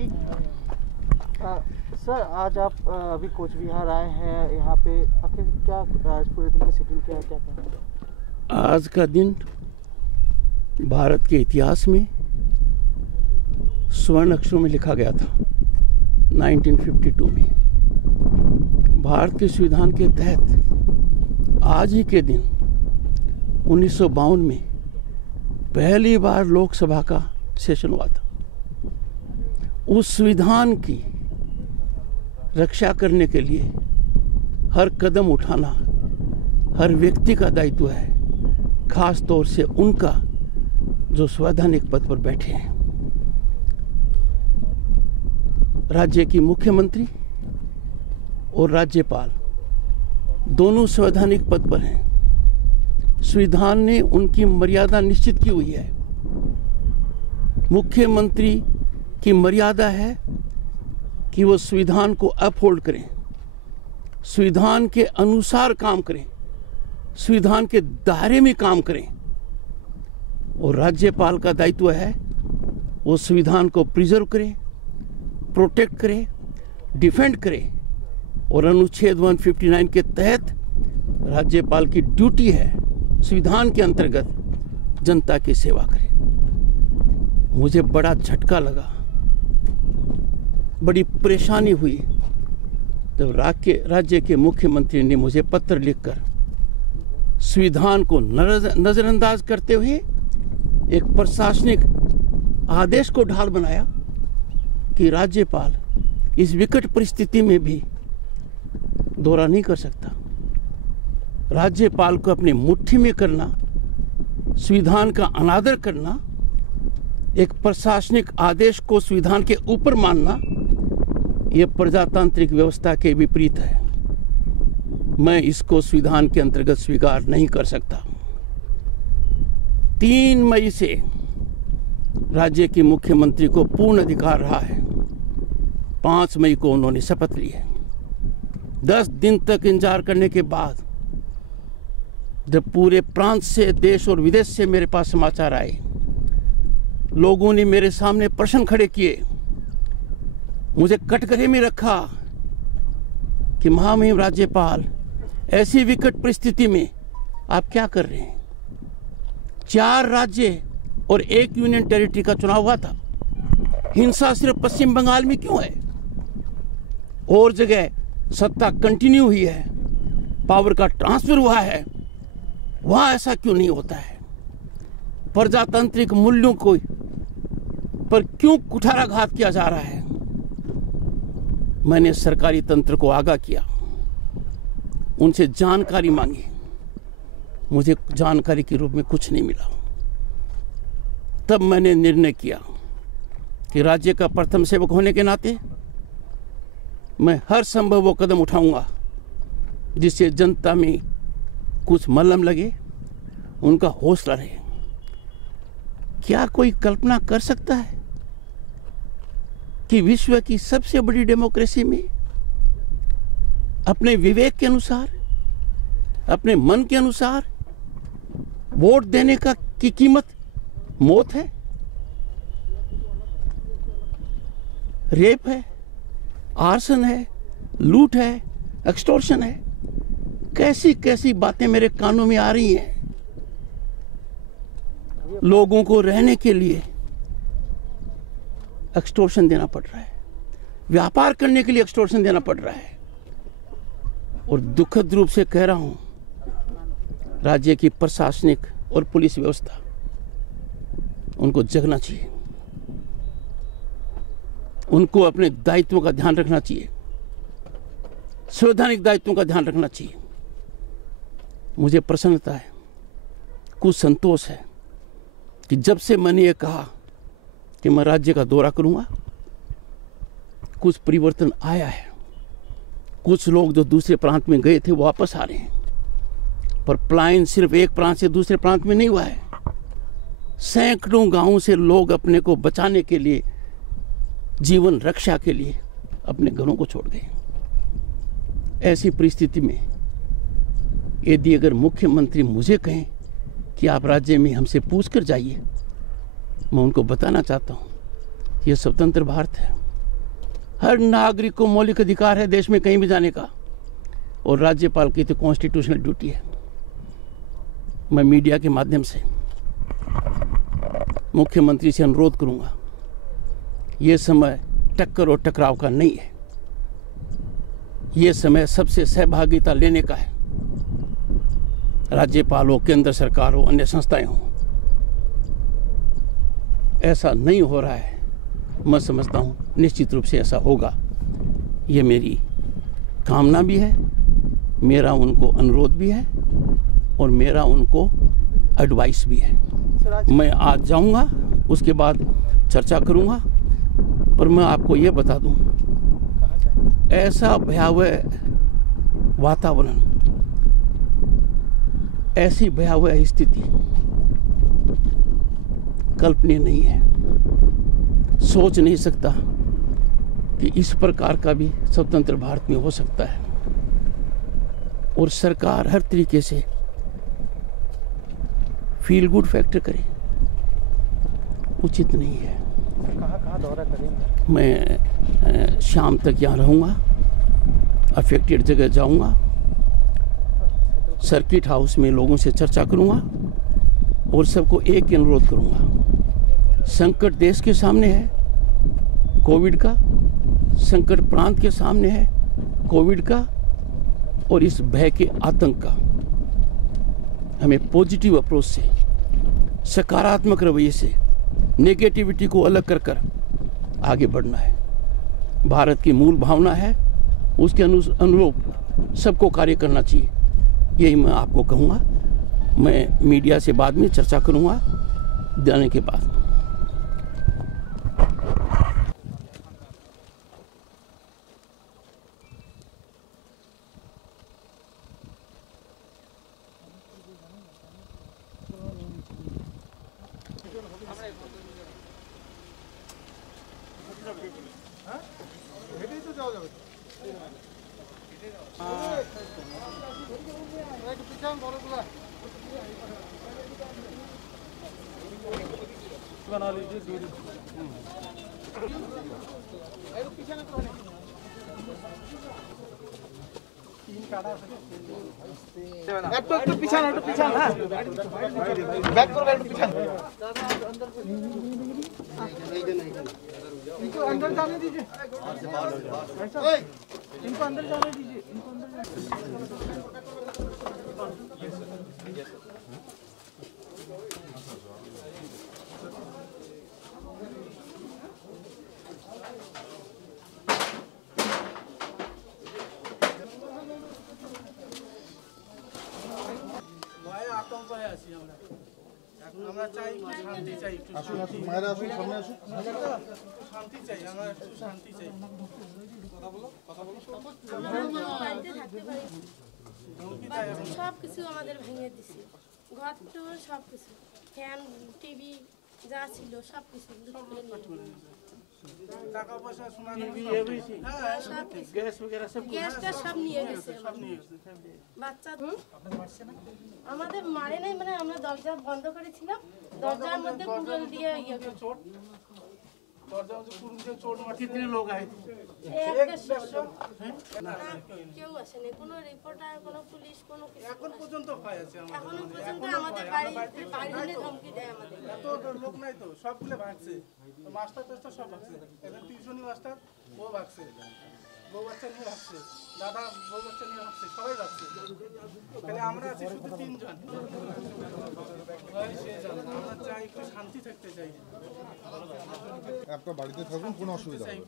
जी। Sir, आज आप अभी कोच बिहार आए हैं, यहाँ पे आखिर क्या आज पूरे दिन का शेड्यूल क्या है, क्या क्या? आज का दिन भारत के इतिहास में स्वर्ण अक्षरों में लिखा गया था। 1952 में भारत के संविधान के तहत आज ही के दिन 1952 में पहली बार लोकसभा का सेशन हुआ था। उस संविधान की रक्षा करने के लिए हर कदम उठाना हर व्यक्ति का दायित्व है, खास तौर से उनका जो संवैधानिक पद पर बैठे हैं। राज्य की मुख्यमंत्री और राज्यपाल दोनों संवैधानिक पद पर हैं। संविधान ने उनकी मर्यादा निश्चित की हुई है। मुख्यमंत्री की मर्यादा है कि वो संविधान को अपहोल्ड करें, संविधान के अनुसार काम करें, संविधान के दायरे में काम करें। और राज्यपाल का दायित्व है वो संविधान को प्रिजर्व करे, प्रोटेक्ट करे, डिफेंड करे। और अनुच्छेद 159 के तहत राज्यपाल की ड्यूटी है संविधान के अंतर्गत जनता की सेवा करे। मुझे बड़ा झटका लगा, बड़ी परेशानी हुई जब राज्य के मुख्यमंत्री ने मुझे पत्र लिखकर संविधान को नजरअंदाज करते हुए एक प्रशासनिक आदेश को ढाल बनाया कि राज्यपाल इस विकट परिस्थिति में भी दौरा नहीं कर सकता। राज्यपाल को अपनी मुट्ठी में करना, संविधान का अनादर करना, एक प्रशासनिक आदेश को संविधान के ऊपर मानना, यह प्रजातांत्रिक व्यवस्था के विपरीत है। मैं इसको संविधान के अंतर्गत स्वीकार नहीं कर सकता। 3 मई से राज्य के मुख्यमंत्री को पूर्ण अधिकार रहा है। 5 मई को उन्होंने शपथ ली है। 10 दिन तक इंतजार करने के बाद जब पूरे प्रांत से, देश और विदेश से मेरे पास समाचार आए, लोगों ने मेरे सामने प्रश्न खड़े किए, मुझे कटघरे में रखा कि महामहिम राज्यपाल, ऐसी विकट परिस्थिति में आप क्या कर रहे हैं? 4 राज्य और 1 यूनियन टेरिटरी का चुनाव हुआ था। हिंसा सिर्फ पश्चिम बंगाल में क्यों है? और जगह सत्ता कंटिन्यू हुई है, पावर का ट्रांसफर हुआ है, वहां ऐसा क्यों नहीं होता है? प्रजातांत्रिक मूल्यों को पर क्यों कुठाराघात किया जा रहा है? मैंने सरकारी तंत्र को आगाह किया, उनसे जानकारी मांगी। मुझे जानकारी के रूप में कुछ नहीं मिला। तब मैंने निर्णय किया कि राज्य का प्रथम सेवक होने के नाते मैं हर संभव वो कदम उठाऊंगा जिससे जनता में कुछ मलहम लगे, उनका हौसला रहे। क्या कोई कल्पना कर सकता है कि विश्व की सबसे बड़ी डेमोक्रेसी में अपने विवेक के अनुसार, अपने मन के अनुसार वोट देने की कीमत मौत है, रेप है, आर्सन है, लूट है, एक्सटॉर्शन है? कैसी कैसी बातें मेरे कानों में आ रही हैं। लोगों को रहने के लिए एक्सटॉर्शन देना पड़ रहा है, व्यापार करने के लिए एक्सटॉर्शन देना पड़ रहा है। और दुखद रूप से कह रहा हूं, राज्य की प्रशासनिक और पुलिस व्यवस्था, उनको जगना चाहिए, उनको अपने दायित्वों का ध्यान रखना चाहिए, संवैधानिक दायित्वों का ध्यान रखना चाहिए। मुझे प्रसन्नता है, कुछ संतोष है कि जब से मैंने ये कहा कि मैं राज्य का दौरा करूंगा, कुछ परिवर्तन आया है। कुछ लोग जो दूसरे प्रांत में गए थे वो वापस आ रहे हैं, पर पलायन सिर्फ एक प्रांत से दूसरे प्रांत में नहीं हुआ है। सैकड़ों गांवों से लोग अपने को बचाने के लिए, जीवन रक्षा के लिए अपने घरों को छोड़ गए। ऐसी परिस्थिति में यदि अगर मुख्यमंत्री मुझे कहें कि आप राज्य में हमसे पूछ कर जाइए, मैं उनको बताना चाहता हूँ, यह स्वतंत्र भारत है। हर नागरिक को मौलिक अधिकार है देश में कहीं भी जाने का, और राज्यपाल की तो कॉन्स्टिट्यूशनल ड्यूटी है। मैं मीडिया के माध्यम से मुख्यमंत्री से अनुरोध करूंगा, ये समय टक्कर और टकराव का नहीं है, ये समय सबसे सहभागिता लेने का है। राज्यपाल हो, केंद्र सरकार हो, अन्य संस्थाएं हो, ऐसा नहीं हो रहा है। मैं समझता हूं निश्चित रूप से ऐसा होगा, ये मेरी कामना भी है, मेरा उनको अनुरोध भी है और मेरा उनको एडवाइस भी है। मैं आज जाऊंगा, उसके बाद चर्चा करूंगा, पर मैं आपको ये बता दूं, ऐसा भयावह वातावरण, ऐसी भयावह स्थिति कल्पनीय नहीं है। सोच नहीं सकता कि इस प्रकार का भी स्वतंत्र भारत में हो सकता है, और सरकार हर तरीके से फील गुड फैक्टर करे, उचित नहीं है। कहाँ दौरा करेंगे? मैं शाम तक यहाँ रहूँगा, अफेक्टेड जगह जाऊँगा, सर्किट हाउस में लोगों से चर्चा करूँगा और सबको एक ही अनुरोध करूँगा, संकट देश के सामने है कोविड का, संकट प्रांत के सामने है कोविड का, और इस भय के आतंक का हमें पॉजिटिव अप्रोच से, सकारात्मक रवैये से नेगेटिविटी को अलग कर आगे बढ़ना है। भारत की मूल भावना है, उसके अनुरूप सबको कार्य करना चाहिए, यही मैं आपको कहूँगा। मैं मीडिया से बाद में चर्चा करूँगा जाने के बाद। बना लीजिए दूरी। একটু পিছান, হ্যাঁ ব্যাক করবে, একটু পিছান। इनको अंदर जाने दीजिए, इनको अंदर जाने दीजिए, इनको अंदर। আমরা চাই শান্তি, চাই একটু শান্তি, মায়েরা আসুন, সামনে আসুন, শান্তি চাই, আমরা একটু শান্তি চাই। কথা বলো, কথা বলো। বাড়িতে থাকতে পারি, সব কিছু আমাদের ভেঙে দিছে, ঘর তো সব কিছু, ফ্যান টিভি যা ছিল সব কিছু, টাকা পয়সা সোনা গ্যাসটা সব নিয়ে গেছে। বাচ্চা আমাদের মারে নাই, মানে আমরা দরজা বন্ধ করেছিলাম, দরজার মধ্যে কুড়াল দিয়ে ইয়ে चोट, दरजा में कुरुल से चोट मार। कितने लोग आए थे? কেউ আসেনি, কোনো রিপোর্টার, কোনো পুলিশ, কোনো কিছু এখন পর্যন্ত ভয় আছে আমাদের, এখনো পর্যন্ত আমাদের বাড়িতে ধমকি দেয় আমাদের। এত লোক নাই তো, সবগুলো ভাগছে, মাস্টার টাস্টার সব ভাগছে, এখানে টিউশনি মাস্টার ও ভাগছে, বউ বাচ্চা নিয়ে ভাগছে, দাদা বউ বাচ্চা নিয়ে ভাগছে, সবাই ভাগছে। তাহলে আমরা আছি শুধু 3 জন। আমরা চাই একটু শান্তি থাকতে চাই। আপনার বাড়িতে থাকুন, কোনো অসুবিধা নেই।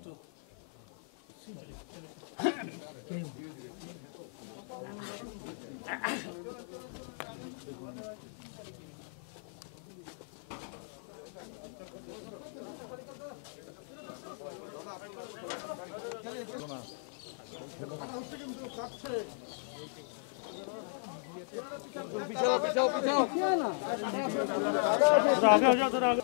पिछाओ पिछाओ पिछाओ, आगे हो जाओ, थोड़ा आगे।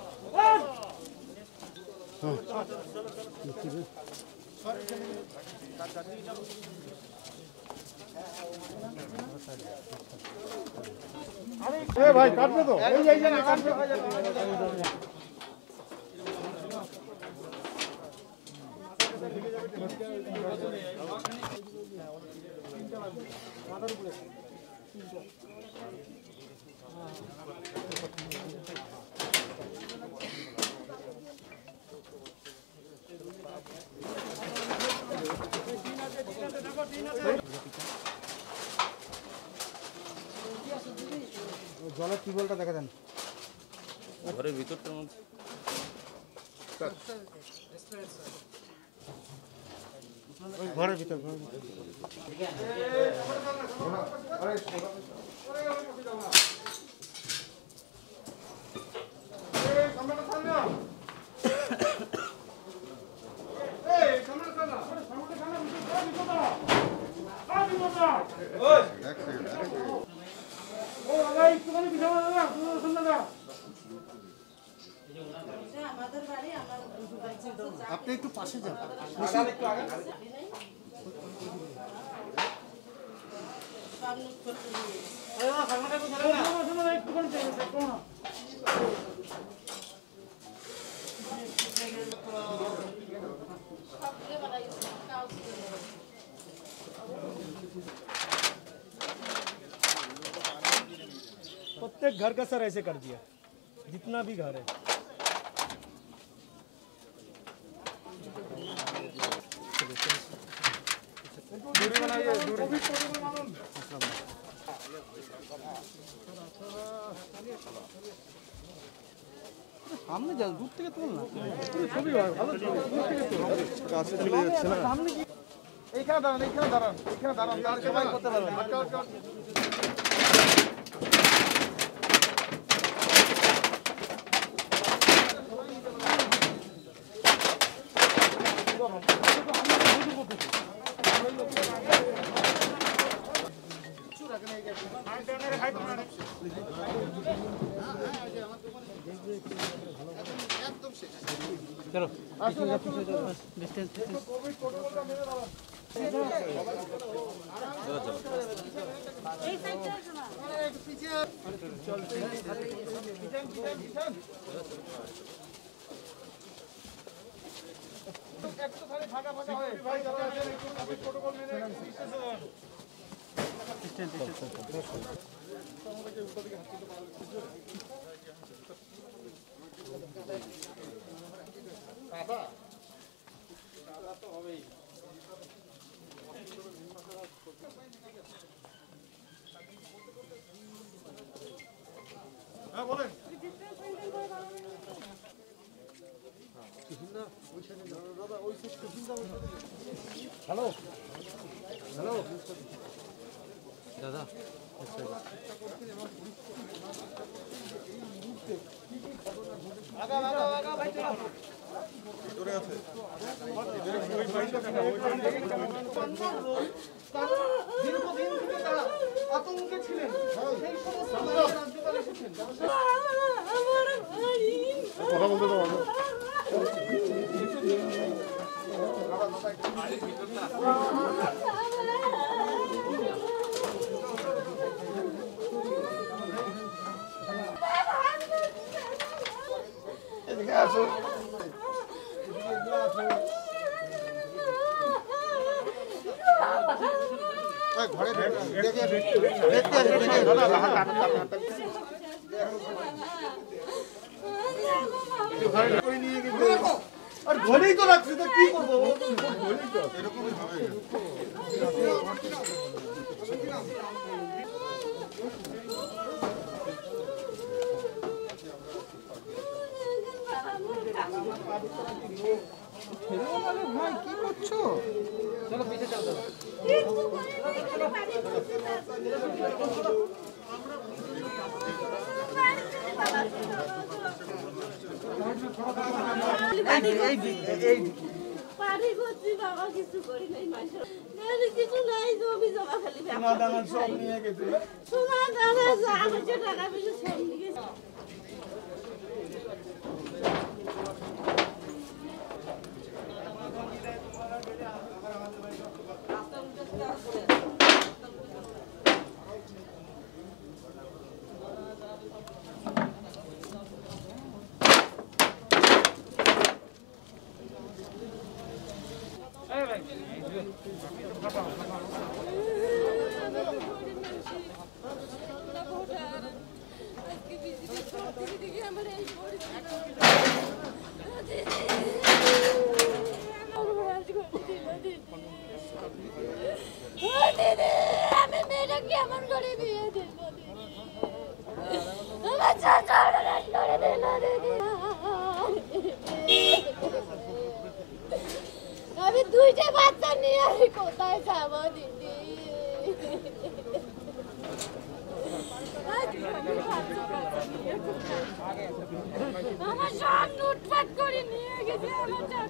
ए भाई काट दो, এই যে না কাট দো। জলের টিউবওয়েলটা দেখা দেন ঘরের ভিতরটার মধ্যে ঘরের ভিতর আপনি একটু পাশে যান प्रत्येक घर का सर ऐसे कर दिया जितना भी घर है दूरी बनाइए दूरी সামনে যান দূর থেকে তুল না ছবি ভালো ছবি দূর থেকে তুল কাছে চলে যাচ্ছে না সামনে কি এইখানে দাঁড়ান এইখানে দাঁড়ান তার সবাই করতে পারবেন चलो डिस्टेंस हेलो हेलो दादा आगा भाई चलो ভিতরে আছে দীর্ঘদিন থেকে তারা আতঙ্কে ছিলেন সেই সমস্ত রাজ্যপাল এসেছেন কথা বলতে দাও ঘরে আর ঘরেই তো রাখছি তো কি করবো এরকমই হবে ভাই কি করছো চলো পিছে চলো পানি করছি বাবা কিছু করি নাই মাসে কিছু নাই জমি জমা খালি সোনা দানা সব নিয়ে গেছে সোনা দানা যা হচ্ছে টাকা পয়সা সব নিয়ে গেছে আমি দুইটা বাচ্চা নিয়ে আমি কোথায় যাবো দিদি? আমার সব লুটপাট করে নিয়ে গেছে আমার টাকা।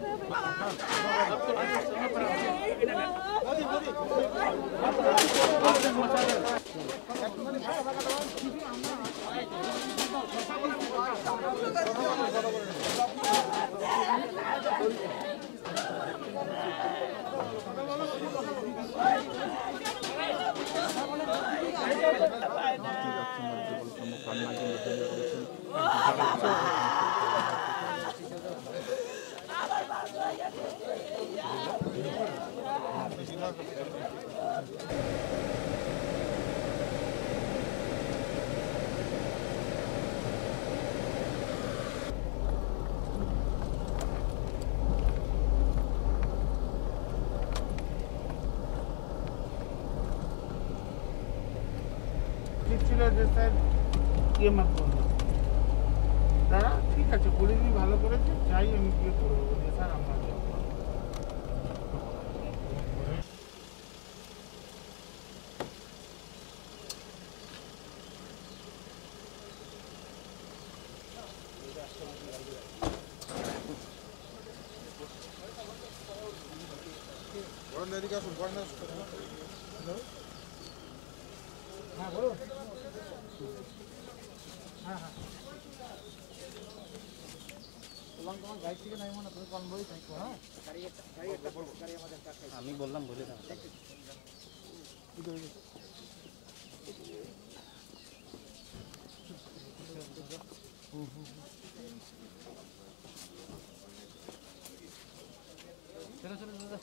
ছিল যে স্যার ইয়ে মত করবো তারা ঠিক আছে পুলিশই ভালো করেছে চাই আমি গিয়ে করবো যে স্যার আমরা বলেন এদিকে আসুন, বলেন আসুন। হ্যাঁ বলো তোমার গাড়ি থেকে নাই মনে তুমি কনভয় থাকো। হ্যাঁ আমি বললাম বলে দাও ঠিক আছে স্যার,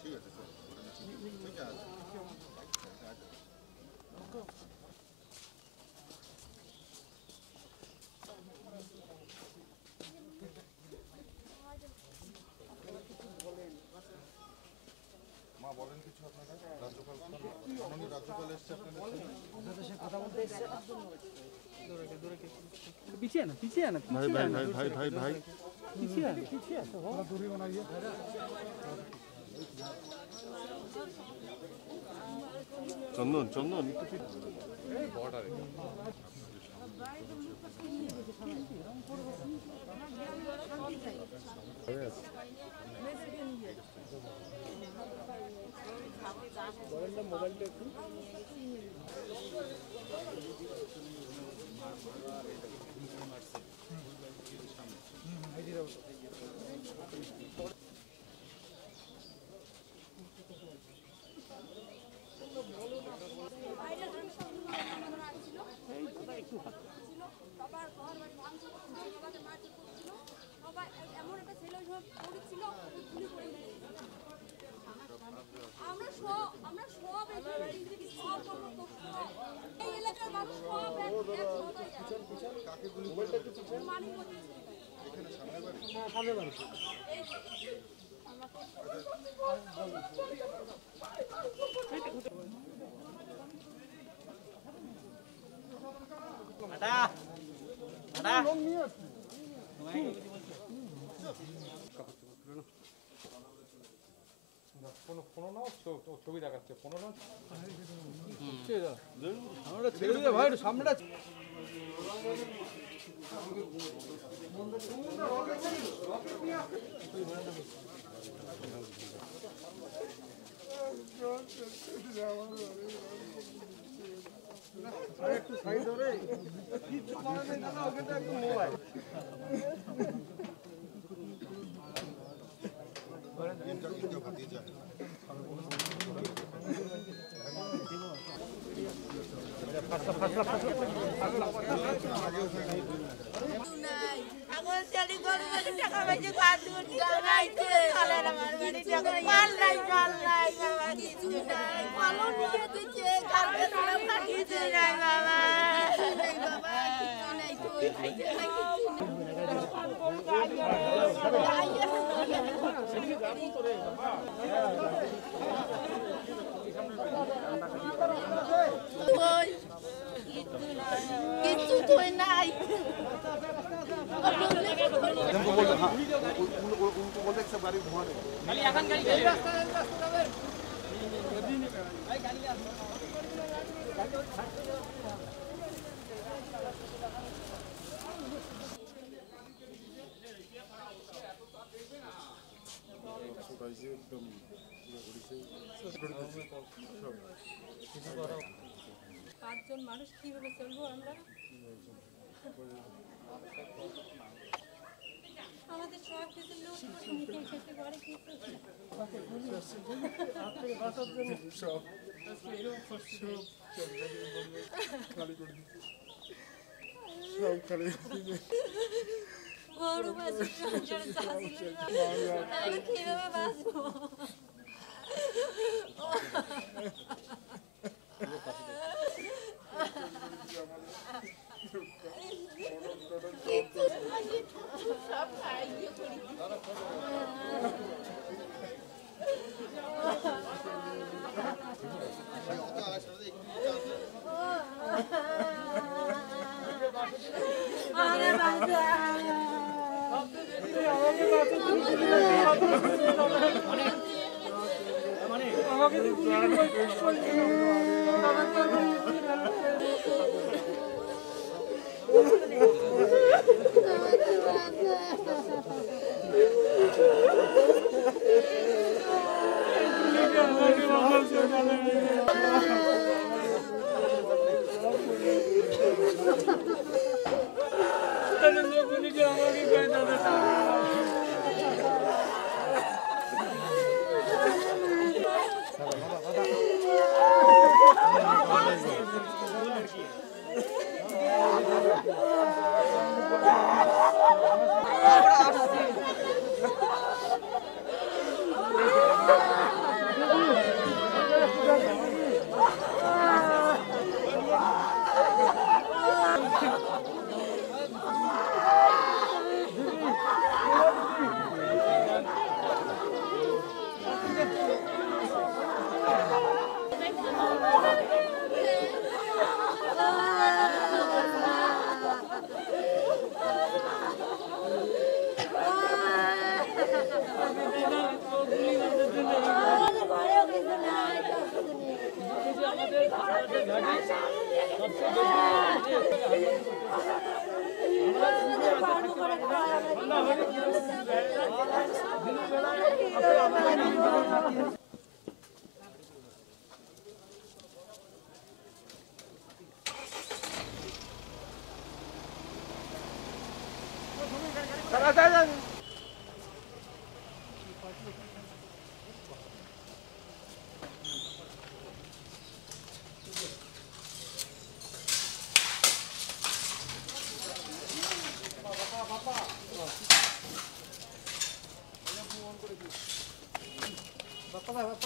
ঠিক আছে। মা বলেন কিছু আপনারা? রাজ্যপাল মাননীয় রাজ্যপাল এসছে আপনাদের পিছিয়ে না পিছিয়ে না ভাই ভাই ভাই ভাই ভাই ভাই পিছিয়ে না পিছিয়ে दूरी बनाइए। চন্দন চন্দন একটু বর্ডারে মোবাইলটা একটু ছবি দেখাচ্ছে 15 আমরা ছেড়ে দিয়ে ভাই সামনেটা একটু সাইড ধরে কিছু করা যায় না ওকে তো একদম মোবাইল Oi. পাঁচজন মানুষ কিভাবে চলবো আমরা? আমাদের সব কিছু লুট করে নিয়ে খেতে পারে কি বড় বাসে কিভাবে বাঁচবো?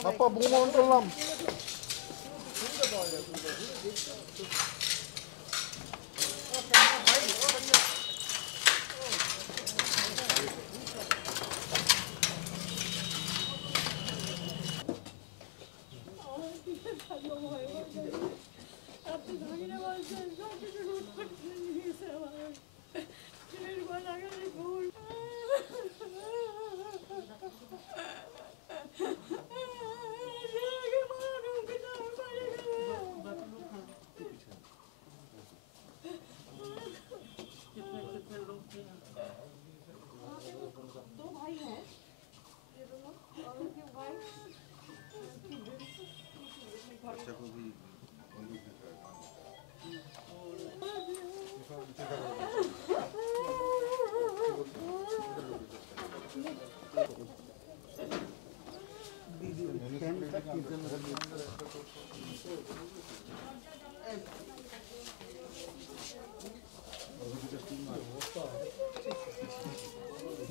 বাপ্পা বোমা অন করলাম।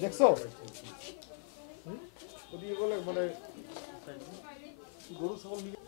দেখছো ওদিকে বলে মানে গরু ছাগল মিলে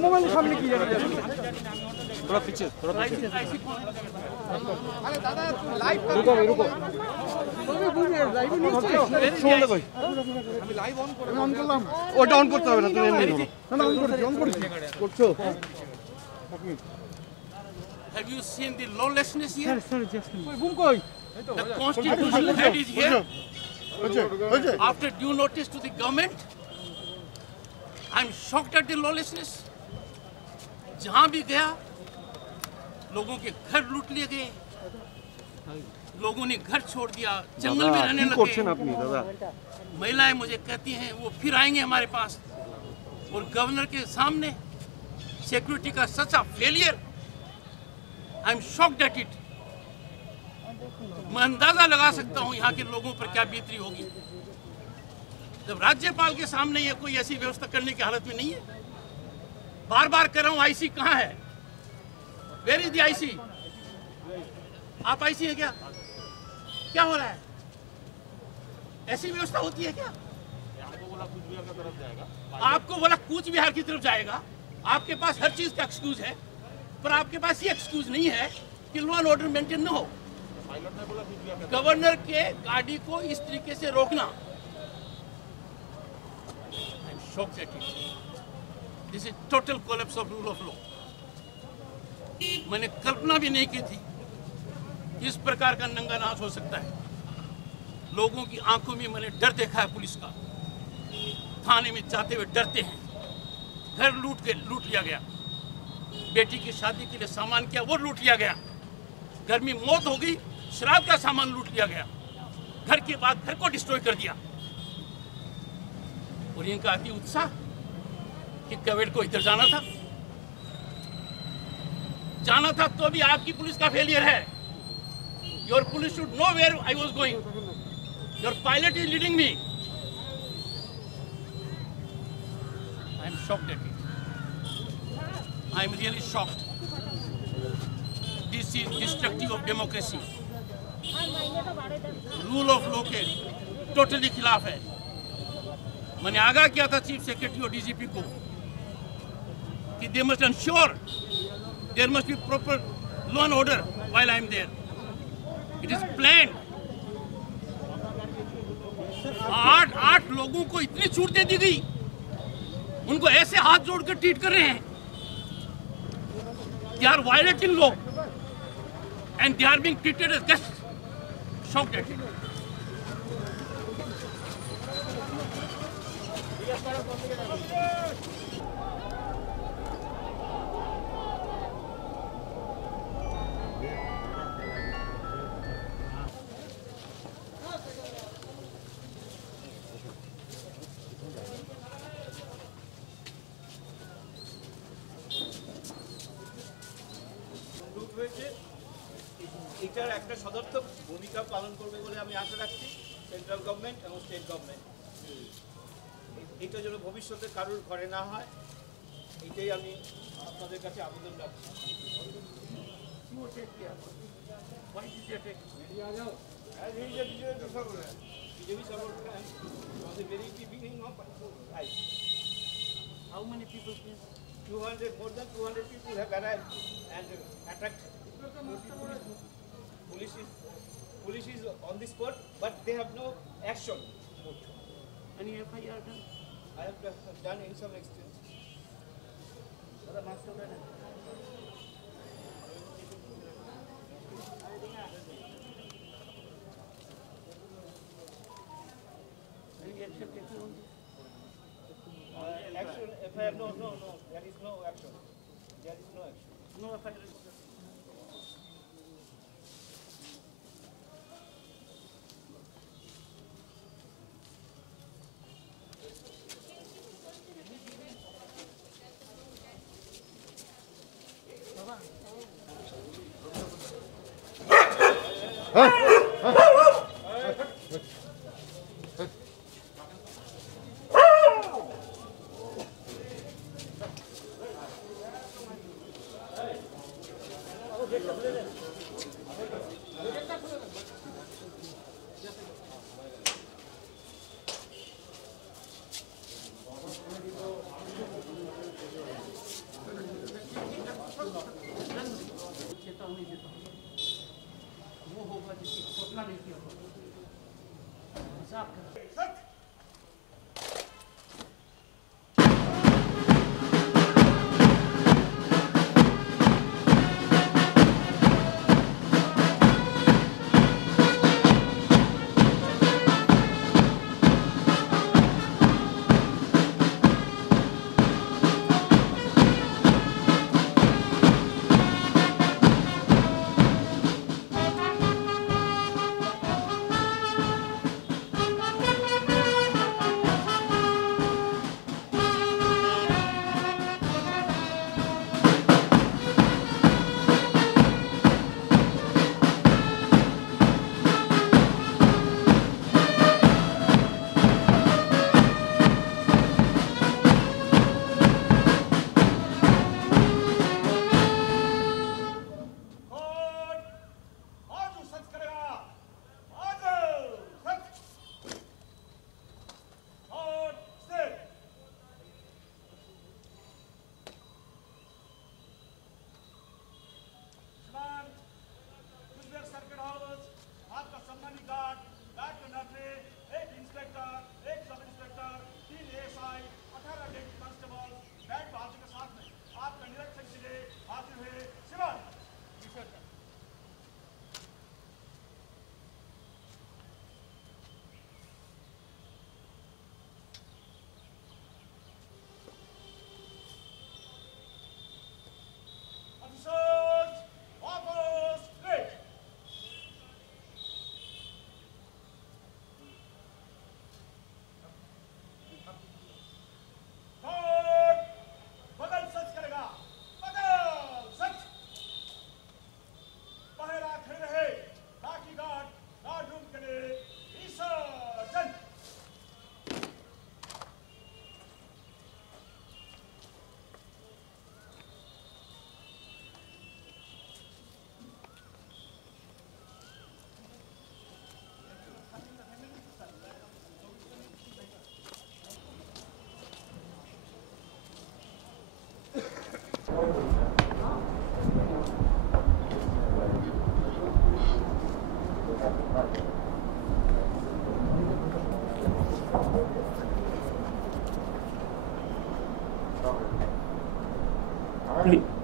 मोबाइल सामने की थोड़ा पीछे अरे दादा लाइव रुको रुको लाइव नहीं भाई আমি লাইভ অন করলাম ওটা অন করতে হবে না তুমি এমনি না অন করছো Have you seen the lawlessness here? Sir just broom কই The constitutional head is here. After due notice to the government, I'm shocked at the lawlessness. जहाँ भी गया लोगों के घर लूट लिए गए, लोगों ने घर छोड़ दिया, जंगल में रहने लगे। महिलाएं मुझे कहती हैं वो फिर आएंगे हमारे पास, और गवर्नर के सामने सिक्योरिटी का सच्चा failure. I am shocked at it. मैं अंदाजा लगा सकता हूँ यहाँ के लोगों पर क्या बीतती होगी जब राज्यपाल के सामने ये कोई ऐसी व्यवस्था करने की हालत में नहीं है। बार बार कह रहा हूँ आईसी कहाँ है? Where is the IC? आप आईसी है क्या? क्या हो रहा है? ऐसी व्यवस्था होती है क्या? आपको बोला कूच बिहार की तरफ जाएगा। आपके पास हर चीज का एक्सक्यूज है, पर आपके पास ये एक्सक्यूज नहीं है कि लॉ एंड ऑर्डर मेंटेन न हो। गवर्नर के गाड़ी को इस तरीके से रोकना, आई am shocked at it. This is total collapse of rule of law. मैंने कल्पना भी नहीं की थी इस प्रकार का नंगा नाच हो सकता है। लोगों की आंखों में मैंने डर देखा है। पुलिस का थाने में जाते हुए डरते हैं। घर लूट लिया गया। बेटी की शादी के लिए सामान किया वो लूट लिया गया। घर में मौत हो गई, श्राद्ध का सामान लूट लिया गया। घर के बाद घर को डिस्ट्रॉय कर दिया। और इनका अति उत्साह कि कवेड़ को इधर जाना था तो भी आपकी पुलिस का फेलियर है। Your police should know where I was going. Your pilot is leading me. I am shocked at it. I am really shocked. This is destructive of democracy. Rule of law के totally खिलाफ है। मैंने आगाह किया था chief secretary और DGP को कि they must ensure there must be proper law and order while I am there. It is planned. 8 लोगों को इतनी छूट दे दी गई, उनको ऐसे हाथ जोड़कर ट्रीट कर रहे हैं। They are violating law and they are being treated as guests. Shocked at it. এটার একটা সদর্থক ভূমিকা পালন করবে বলে আমি আশা রাখছি সেন্ট্রাল গভর্নমেন্ট এবং স্টেট গভর্নমেন্ট। এটা যেন ভবিষ্যতে কারোর ঘরে না হয়, এইটাই আমি আপনাদের কাছে আবেদন রাখছি। How many people? 200, more than 200 people have arrived and attacked. Police is on the spot, but they have no action. Any FIR done? I have done in some extent. Any action taken on this? Action, FIR, no, there is no action. There is no action. No FIR.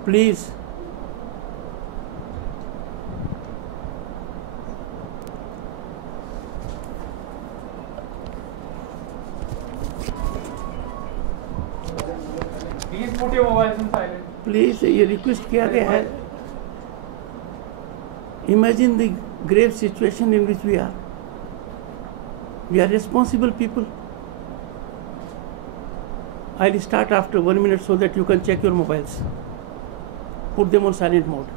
Please. Please put your mobiles in silent. Please ये request किया गया है. Imagine the grave situation in which we are. We are responsible people. I'll start after 1 minute so that you can check your mobiles. Put them on silent mode.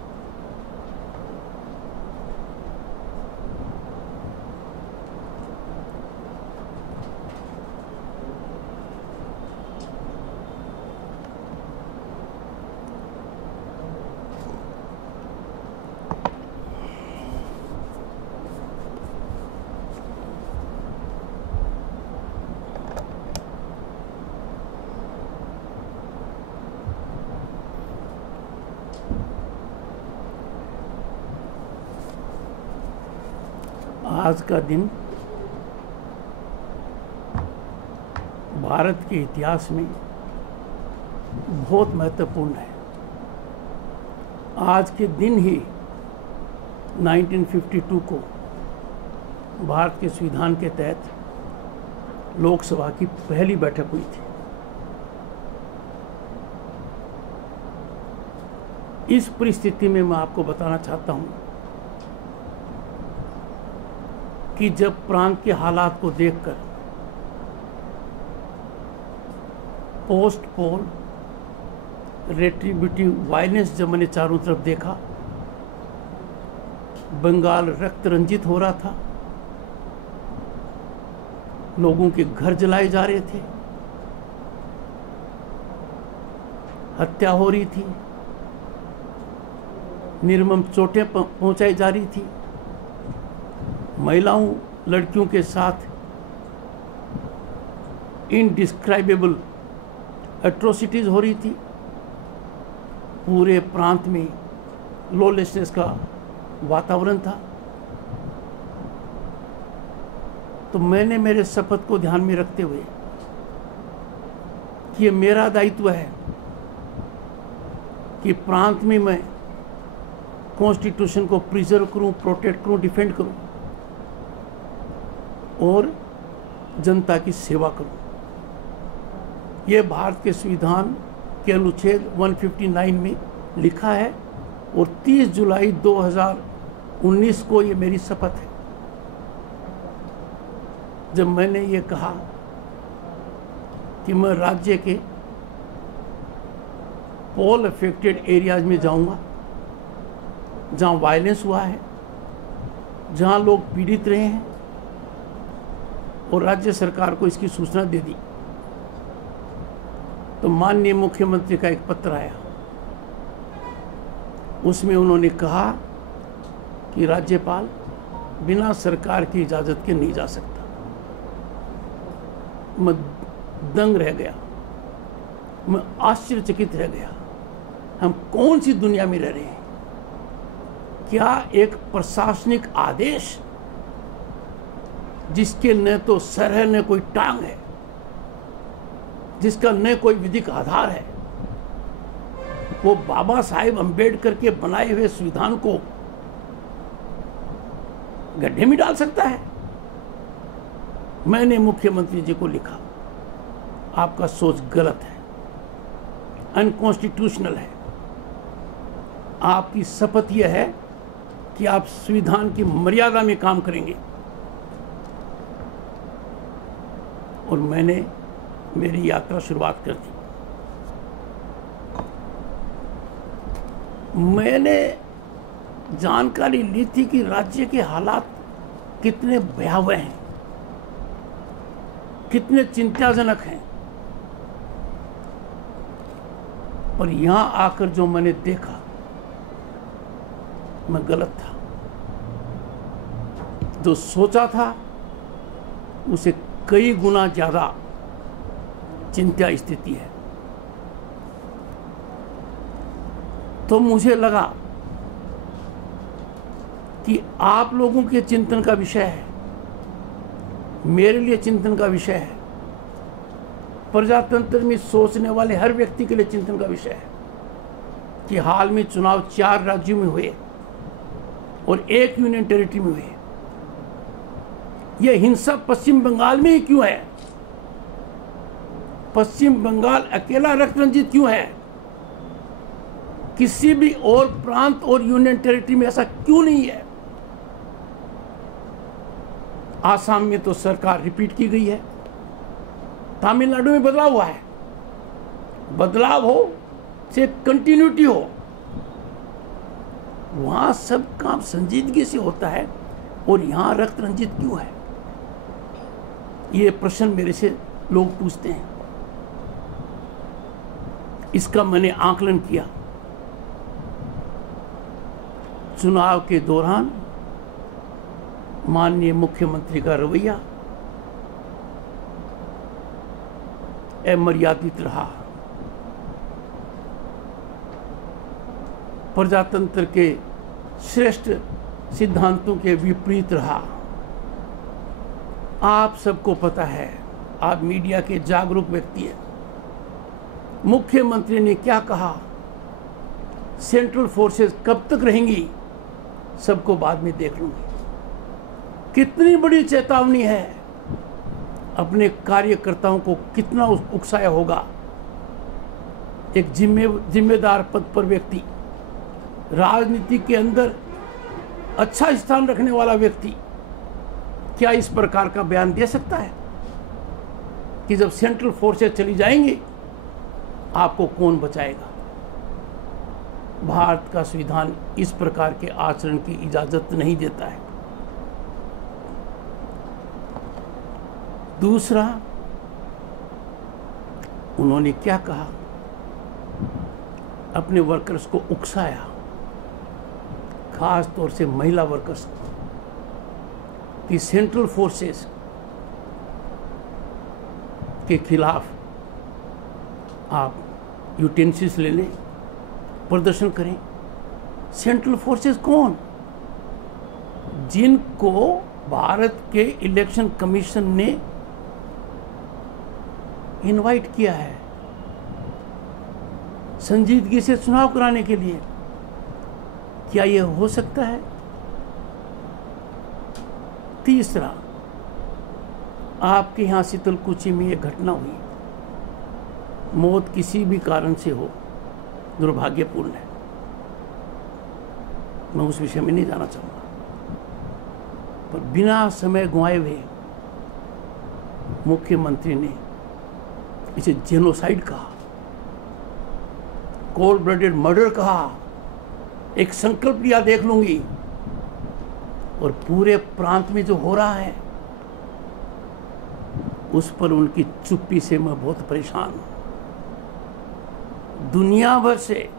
आज का दिन भारत के इतिहास में बहुत महत्वपूर्ण है. आज के दिन ही 1952 को भारत के संविधान के तहत लोकसभा की पहली बैठक हुई थी. इस परिस्थिति में मैं आपको बताना चाहता हूं कि जब प्रांत के हालात को देखकर पोस्ट पोल रेट्रीब्यूटिव वायलेंस जब मैंने चारों तरफ देखा, बंगाल रक्त रंजित हो रहा था, लोगों के घर जलाए जा रहे थे, हत्या हो रही थी, निर्मम चोटें पहुंचाई जा रही थी, महिलाओं लड़कियों के साथ इनडिस्क्राइबेबल एट्रोसिटीज हो रही थी, पूरे प्रांत में लॉलेसनेस का वातावरण था. तो मैंने मेरे शपथ को ध्यान में रखते हुए कि ये मेरा दायित्व है कि प्रांत में मैं कॉन्स्टिट्यूशन को प्रिजर्व करूं, प्रोटेक्ट करूं, डिफेंड करूं और जनता की सेवा करूं. ये भारत के संविधान के अनुच्छेद 159 में लिखा है और 30 जुलाई 2019 को ये मेरी शपथ है. जब मैंने ये कहा कि मैं राज्य के पोल अफेक्टेड एरियाज में जाऊंगा, जहां वायलेंस हुआ है, जहां लोग पीड़ित रहे हैं, और राज्य सरकार को इसकी सूचना दे दी, तो माननीय मुख्यमंत्री का एक पत्र आया. उसमें उन्होंने कहा कि राज्यपाल बिना सरकार की इजाज़त के नहीं जा सकता. मैं दंग रह गया, मैं आश्चर्यचकित रह गया. हम कौन सी दुनिया में रह रहे हैं? क्या एक प्रशासनिक आदेश जिसके न तो सर है न कोई टांग है, जिसका न कोई विधिक आधार है, वो बाबा साहेब अंबेडकर के बनाए हुए संविधान को गड्ढे में डाल सकता है? मैंने मुख्यमंत्री जी को लिखा, आपका सोच गलत है, अनकॉन्स्टिट्यूशनल है. आपकी शपथ यह है कि आप संविधान की मर्यादा में काम करेंगे. और मैंने मेरी यात्रा शुरुआत कर दी. मैंने जानकारी ली थी कि राज्य के हालात कितने भयावह हैं, कितने चिंताजनक हैं. और यहां आकर जो मैंने देखा, मैं गलत था. जो सोचा था उसे कई गुना ज्यादा चिंता स्थिति है. तो मुझे लगा कि आप लोगों के चिंतन का विषय है, मेरे लिए चिंतन का विषय है, प्रजातंत्र में सोचने वाले हर व्यक्ति के लिए चिंतन का विषय है कि हाल में चुनाव 4 राज्यों में हुए और 1 यूनियन टेरिटरी में हुए। यह हिंसा पश्चिम बंगाल में ही क्यों है? पश्चिम बंगाल अकेला रक्त रंजित क्यों है? किसी भी और प्रांत और यूनियन टेरिटरी में ऐसा क्यों नहीं है? आसाम में तो सरकार रिपीट की गई है, तमिलनाडु में बदलाव हुआ है। बदलाव हो से कंटिन्यूटी हो, वहां सब काम संजीदगी से होता है और यहां रक्त रंजित क्यों है? ये प्रश्न मेरे से लोग पूछते हैं। इसका मैंने आकलन किया। चुनाव के दौरान माननीय मुख्यमंत्री का रवैया अमर्यादित रहा, प्रजातंत्र के श्रेष्ठ सिद्धांतों के विपरीत रहा। आप सबको पता है, आप मीडिया के जागरूक व्यक्ति हैं। मुख्यमंत्री ने क्या कहा, सेंट्रल फोर्सेस कब तक रहेंगी, सबको बाद में देख लूंगी। कितनी बड़ी चेतावनी है, अपने कार्यकर्ताओं को कितना उकसाया होगा। एक जिम्मेदार पद पर व्यक्ति, राजनीति के अंदर अच्छा स्थान रखने वाला व्यक्ति क्या इस प्रकार का बयान दे सकता है कि जब सेंट्रल फोर्सेस चली जाएंगी आपको कौन बचाएगा? भारत का संविधान इस प्रकार के आचरण की इजाजत नहीं देता है। दूसरा, उन्होंने क्या कहा, अपने वर्कर्स को उकसाया, खास तौर से महिला वर्कर्स को, कि सेंट्रल फोर्सेस के खिलाफ आप यूटेंसिल्स ले लें, प्रदर्शन करें। सेंट्रल फोर्सेस कौन? जिनको भारत के इलेक्शन कमीशन ने इनवाइट किया है संजीदगी से चुनाव कराने के लिए। क्या यह हो सकता है? तीसरा, आपके यहां शीतलकुची में यह घटना हुई, मौत किसी भी कारण से हो, दुर्भाग्यपूर्ण है। मैं उस विषय में नहीं जाना चाहूंगा, पर बिना समय गंवाए हुए मुख्यमंत्री ने इसे जेनोसाइड कहा, कोल्ड ब्लडेड मर्डर कहा, एक संकल्प लिया देख लूंगी। और पूरे प्रांत में जो हो रहा है उस पर उनकी चुप्पी से मैं बहुत परेशान हूं। दुनिया भर से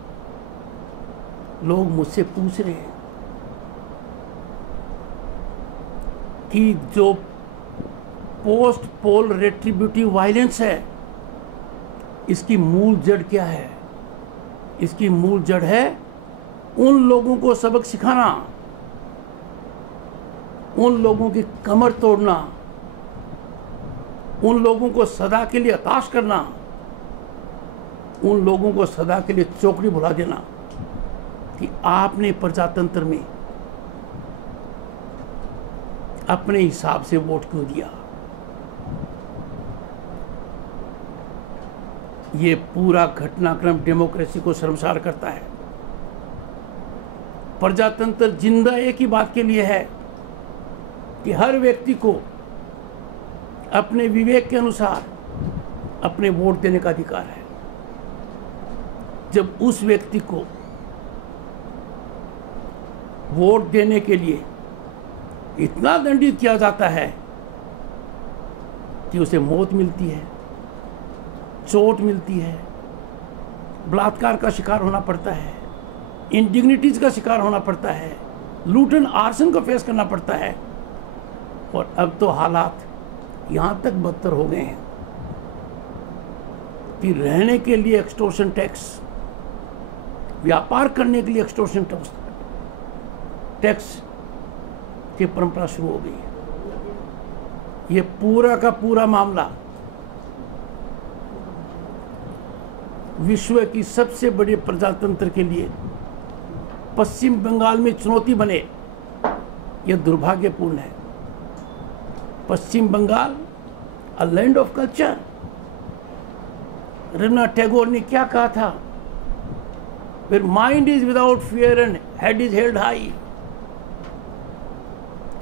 लोग मुझसे पूछ रहे हैं कि जो पोस्ट पोल रेट्रिब्यूटिव वायलेंस है, इसकी मूल जड़ क्या है? इसकी मूल जड़ है उन लोगों को सबक सिखाना, उन लोगों की कमर तोड़ना, उन लोगों को सदा के लिए हताश करना, उन लोगों को सदा के लिए चौकड़ी भुला देना कि आपने प्रजातंत्र में अपने हिसाब से वोट क्यों दिया। ये पूरा घटनाक्रम डेमोक्रेसी को शर्मसार करता है। प्रजातंत्र जिंदा एक ही बात के लिए है कि हर व्यक्ति को अपने विवेक के अनुसार अपने वोट देने का अधिकार है। जब उस व्यक्ति को वोट देने के लिए इतना दंडित किया जाता है कि उसे मौत मिलती है, चोट मिलती है, बलात्कार का शिकार होना पड़ता है, इंडिग्निटीज का शिकार होना पड़ता है, लूट एंड आर्सन को फेस करना पड़ता है, और अब तो हालात यहां तक बदतर हो गए हैं कि रहने के लिए एक्सटॉर्शन टैक्स, व्यापार करने के लिए एक्सटॉर्शन टैक्स की परंपरा शुरू हो गई है। ये पूरा का पूरा मामला विश्व की सबसे बड़े प्रजातंत्र के लिए पश्चिम बंगाल में चुनौती बने, यह दुर्भाग्यपूर्ण है। Paschim Bangal a land of culture. Rabindranath Tagore ने क्या कहा था? Where mind is without fear and head is held high।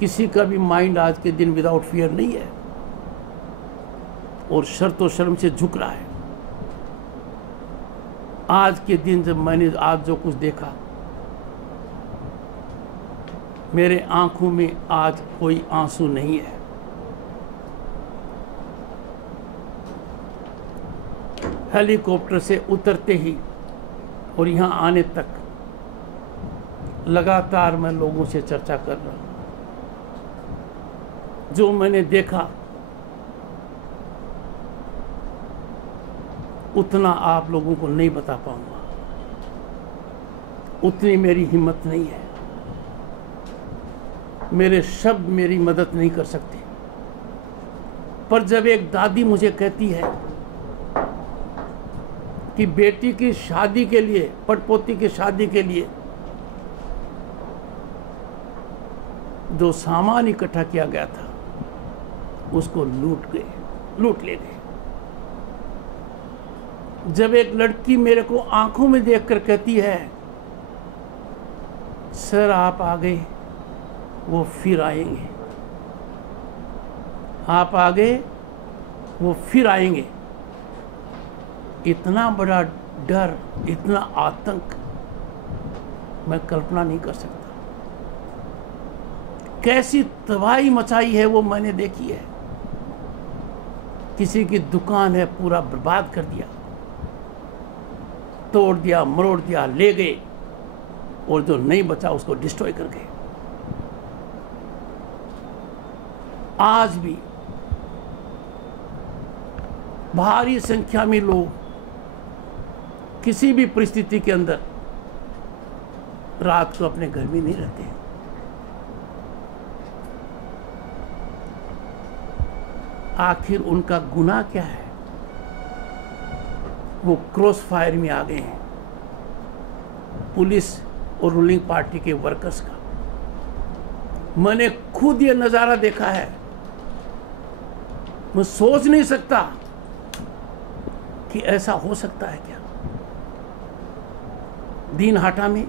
किसी का भी माइंड आज के दिन विदाउट फियर नहीं है और शर्तो शर्म से झुक रहा है। आज के दिन जब मैंने आज जो कुछ देखा, मेरे आंखों में आज कोई आंसू नहीं है। हेलीकॉप्टर से उतरते ही और यहाँ आने तक लगातार मैं लोगों से चर्चा कर रहा हूँ। जो मैंने देखा उतना आप लोगों को नहीं बता पाऊंगा, उतनी मेरी हिम्मत नहीं है। मेरे शब्द मेरी मदद नहीं कर सकते। पर जब एक दादी मुझे कहती है कि बेटी की शादी के लिए, पटपोती की शादी के लिए जो सामान इकट्ठा किया गया था उसको लूट ले गए। जब एक लड़की मेरे को आंखों में देखकर कहती है, सर आप आ गए, वो फिर आएंगे, आप आ गए, वो फिर आएंगे। इतना बड़ा डर, इतना आतंक मैं कल्पना नहीं कर सकता। कैसी तबाही मचाई है वो मैंने देखी है। किसी की दुकान है, पूरा बर्बाद कर दिया, तोड़ दिया, मरोड़ दिया, ले गए, और जो नहीं बचा उसको डिस्ट्रॉय कर गए। आज भी भारी संख्या में लोग किसी भी परिस्थिति के अंदर रात को अपने घर में नहीं रहते। आखिर उनका गुनाह क्या है? वो क्रॉस फायर में आ गए हैं पुलिस और रूलिंग पार्टी के वर्कर्स का। मैंने खुद ये नजारा देखा है। मैं सोच नहीं सकता कि ऐसा हो सकता है क्या। दीनहाटा में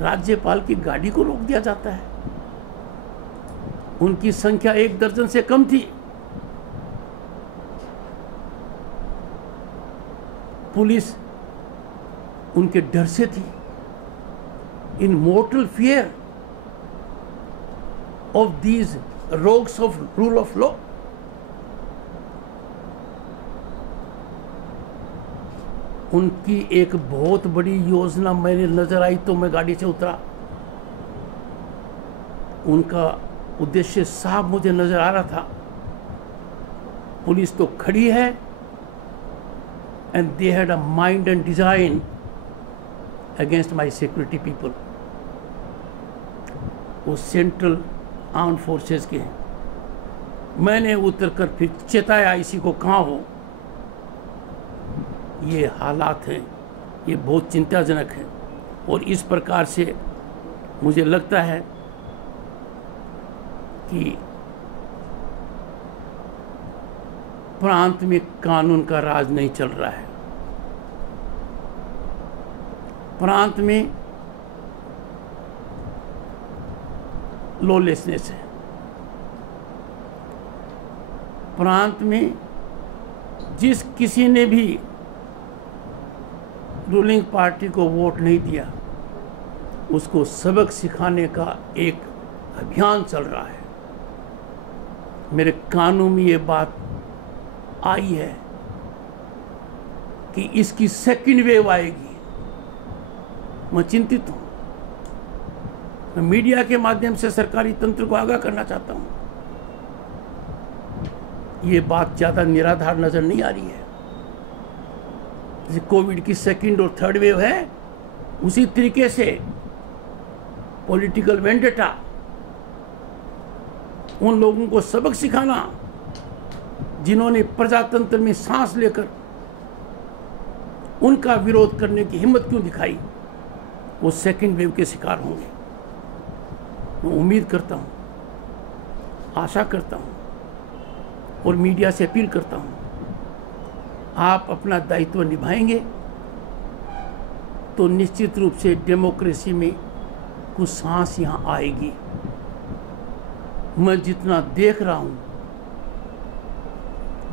राज्यपाल की गाड़ी को रोक दिया जाता है। उनकी संख्या 1 दर्जन से कम थी। पुलिस उनके डर से थी, in mortal fear of these rogues of rule of law. उनकी एक बहुत बड़ी योजना मैंने नजर आई तो मैं गाड़ी से उतरा। उनका उद्देश्य साफ मुझे नजर आ रहा था। पुलिस तो खड़ी है and they had a mind and design against my security people। वो सेंट्रल आर्म फोर्सेस के हैं। मैंने उतरकर फिर चेताया, इसी को कहाँ हो। ये हालात हैं, ये बहुत चिंताजनक है। और इस प्रकार से मुझे लगता है कि प्रांत में कानून का राज नहीं चल रहा है। प्रांत में लॉलेसनेस है। प्रांत में जिस किसी ने भी रूलिंग पार्टी को वोट नहीं दिया उसको सबक सिखाने का एक अभियान चल रहा है। मेरे कानों में ये बात आई है कि इसकी सेकंड वेव आएगी। मैं चिंतित हूं। मैं मीडिया के माध्यम से सरकारी तंत्र को आगाह करना चाहता हूं। ये बात ज्यादा निराधार नजर नहीं आ रही है। जैसे कोविड की सेकंड और थर्ड वेव है, उसी तरीके से पॉलिटिकल वेंडेटा, उन लोगों को सबक सिखाना जिन्होंने प्रजातंत्र में सांस लेकर उनका विरोध करने की हिम्मत क्यों दिखाई, वो सेकंड वेव के शिकार होंगे। मैं उम्मीद करता हूं, आशा करता हूं और मीडिया से अपील करता हूं, आप अपना दायित्व निभाएंगे तो निश्चित रूप से डेमोक्रेसी में कुछ सांस यहां आएगी। मैं जितना देख रहा हूं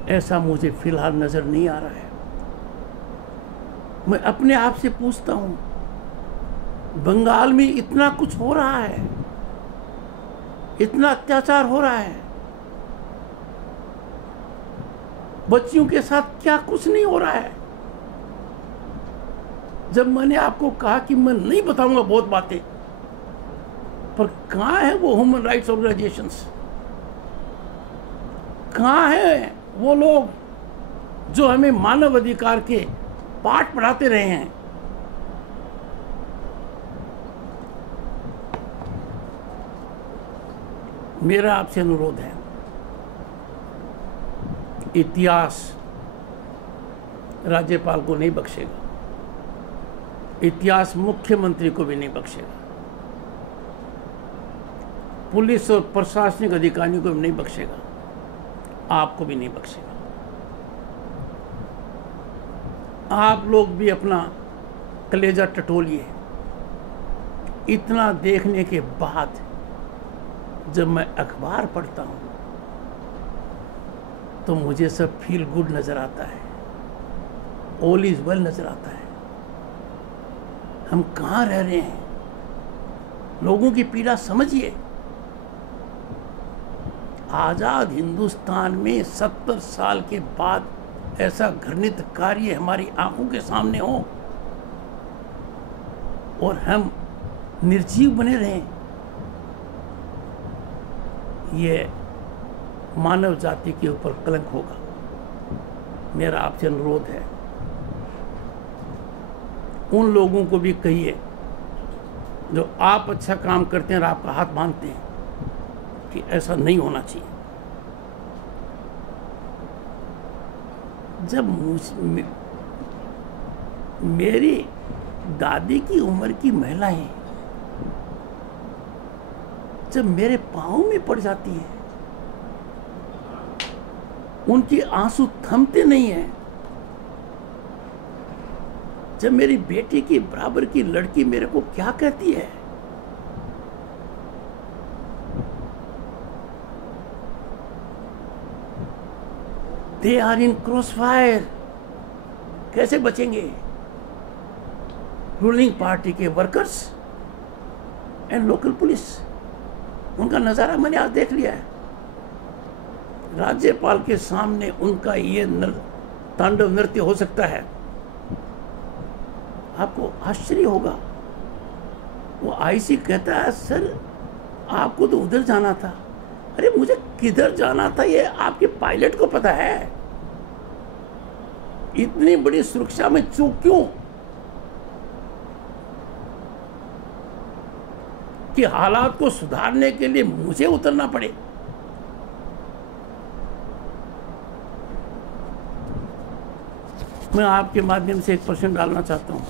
ऐसा मुझे फिलहाल नजर नहीं आ रहा है। मैं अपने आप से पूछता हूं, बंगाल में इतना कुछ हो रहा है, इतना अत्याचार हो रहा है, बच्चियों के साथ क्या कुछ नहीं हो रहा है। जब मैंने आपको कहा कि मैं नहीं बताऊंगा बहुत बातें, पर कहां है वो ह्यूमन राइट्स ऑर्गेनाइजेशंस, कहां है वो लोग जो हमें मानव अधिकार के पाठ पढ़ाते रहे हैं। मेरा आपसे अनुरोध है, इतिहास राज्यपाल को नहीं बख्शेगा, इतिहास मुख्यमंत्री को भी नहीं बख्शेगा, पुलिस और प्रशासनिक अधिकारियों को भी नहीं बख्शेगा, आपको भी नहीं बख्शेगा। आप लोग भी अपना कलेजा टटोलिए। इतना देखने के बाद जब मैं अखबार पढ़ता हूं तो मुझे सब फील गुड नजर आता है, ऑल इज वेल नजर आता है। हम कहां रह रहे हैं, लोगों की पीड़ा समझिए। आजाद हिंदुस्तान में 70 साल के बाद ऐसा घृणित कार्य हमारी आंखों के सामने हो और हम निर्जीव बने रहें, ये मानव जाति के ऊपर कलंक होगा। मेरा आपसे अनुरोध है, उन लोगों को भी कहिए जो आप अच्छा काम करते हैं और आपका हाथ बांधते हैं कि ऐसा नहीं होना चाहिए। जब मेरी दादी की उम्र की महिलाएं जब मेरे पाँव में पड़ जाती हैं, उनके आंसू थमते नहीं हैं। जब मेरी बेटी की बराबर की लड़की मेरे को क्या कहती है, they are in crossfire, कैसे बचेंगे? रूलिंग पार्टी के वर्कर्स एंड लोकल पुलिस, उनका नजारा मैंने आज देख लिया है। राज्यपाल के सामने उनका ये तांडव नृत्य हो सकता है, आपको आश्चर्य होगा। वो आईसी कहता है, सर आपको तो उधर जाना था। अरे मुझे किधर जाना था ये आपके पायलट को पता है। इतनी बड़ी सुरक्षा में चूक क्यों कि हालात को सुधारने के लिए मुझे उतरना पड़े। मैं आपके माध्यम से एक प्रश्न डालना चाहता हूं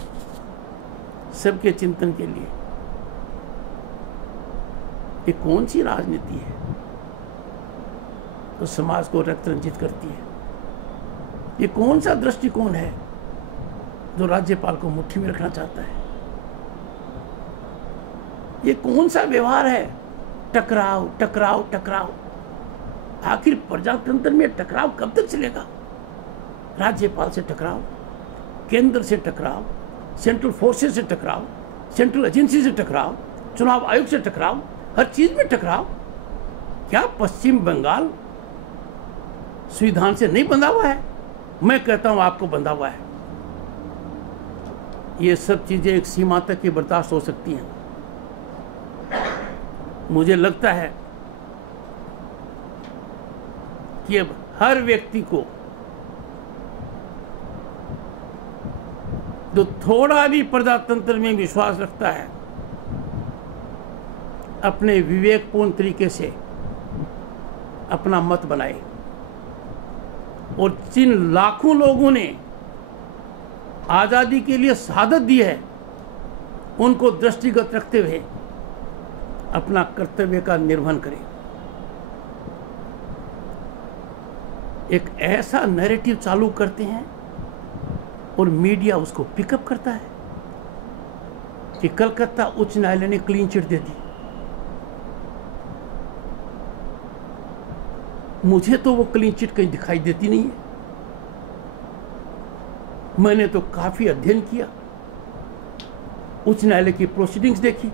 सबके चिंतन के लिए। ये कौन सी राजनीति है तो समाज को रक्त रंजित करती है? ये कौन सा दृष्टिकोण है जो राज्यपाल को मुट्ठी में रखना चाहता है? ये कौन सा व्यवहार है? टकराव टकराव टकराव। आखिर प्रजातंत्र में टकराव कब तक चलेगा? राज्यपाल से टकराव, केंद्र से टकराव, सेंट्रल फोर्सेस से टकराव, सेंट्रल एजेंसी से टकराव, चुनाव आयोग से टकराव, हर चीज में टकराव। क्या पश्चिम बंगाल संविधान से नहीं बंधा हुआ है? मैं कहता हूं आपको बंधा हुआ है। ये सब चीजें एक सीमा तक की बर्दाश्त हो सकती हैं। मुझे लगता है कि अब हर व्यक्ति को जो थोड़ा भी प्रजातंत्र में विश्वास रखता है अपने विवेकपूर्ण तरीके से अपना मत बनाए। और जिन लाखों लोगों ने आज़ादी के लिए शहादत दी है उनको दृष्टिगत रखते हुए अपना कर्तव्य का निर्वहन करें। एक ऐसा नैरेटिव चालू करते हैं और मीडिया उसको पिकअप करता है कि कलकत्ता उच्च न्यायालय ने क्लीन चिट दे दी। मुझे तो वो क्लीन चिट कहीं दिखाई देती नहीं है। मैंने तो काफी अध्ययन किया, उच्च न्यायालय की प्रोसीडिंग्स देखी,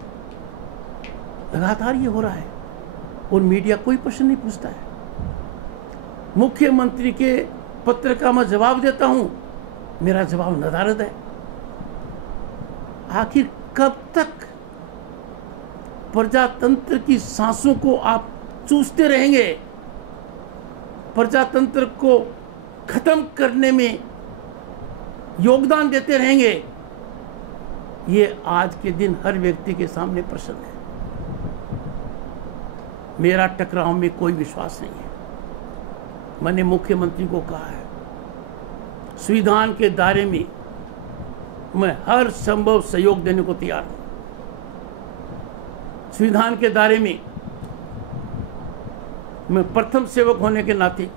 लगातार ये हो रहा है और मीडिया कोई प्रश्न नहीं पूछता है। मुख्यमंत्री के पत्र का मैं जवाब देता हूं, मेरा जवाब नदारद है। आखिर कब तक प्रजातंत्र की सांसों को आप चूसते रहेंगे? प्रजातंत्र को खत्म करने में योगदान देते रहेंगे? ये आज के दिन हर व्यक्ति के सामने प्रश्न है। मेरा टकराव में कोई विश्वास नहीं है। मैंने मुख्यमंत्री को कहा है, संविधान के दायरे में मैं हर संभव सहयोग देने को तैयार हूं। संविधान के दायरे में मैं प्रथम सेवक होने के नाते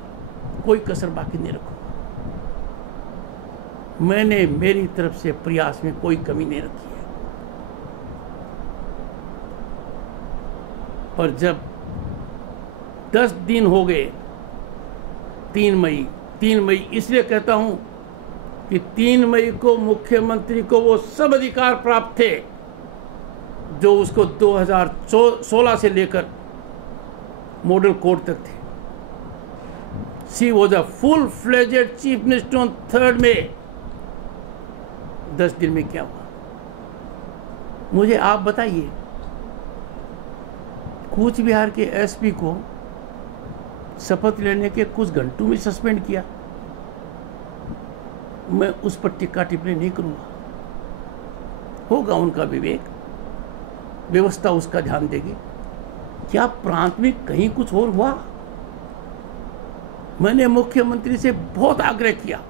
कोई कसर बाकी नहीं रखूंगा। मैंने मेरी तरफ से प्रयास में कोई कमी नहीं रखी है। पर जब 10 दिन हो गए, 3 मई इसलिए कहता हूं कि 3 मई को मुख्यमंत्री को वो सब अधिकार प्राप्त थे जो उसको 2016 से लेकर मॉडल कोड तक थे। She was a full fledged chief minister on 3 मई। 10 दिन में क्या हुआ मुझे आप बताइए। कूच बिहार के एसपी को शपथ लेने के कुछ घंटों में सस्पेंड किया। मैं उस पर टिक्का टिप्पणी नहीं करूंगा। होगा उनका विवेक, व्यवस्था उसका ध्यान देगी। क्या प्रांत में कहीं कुछ और हुआ? मैंने मुख्यमंत्री से बहुत आग्रह किया,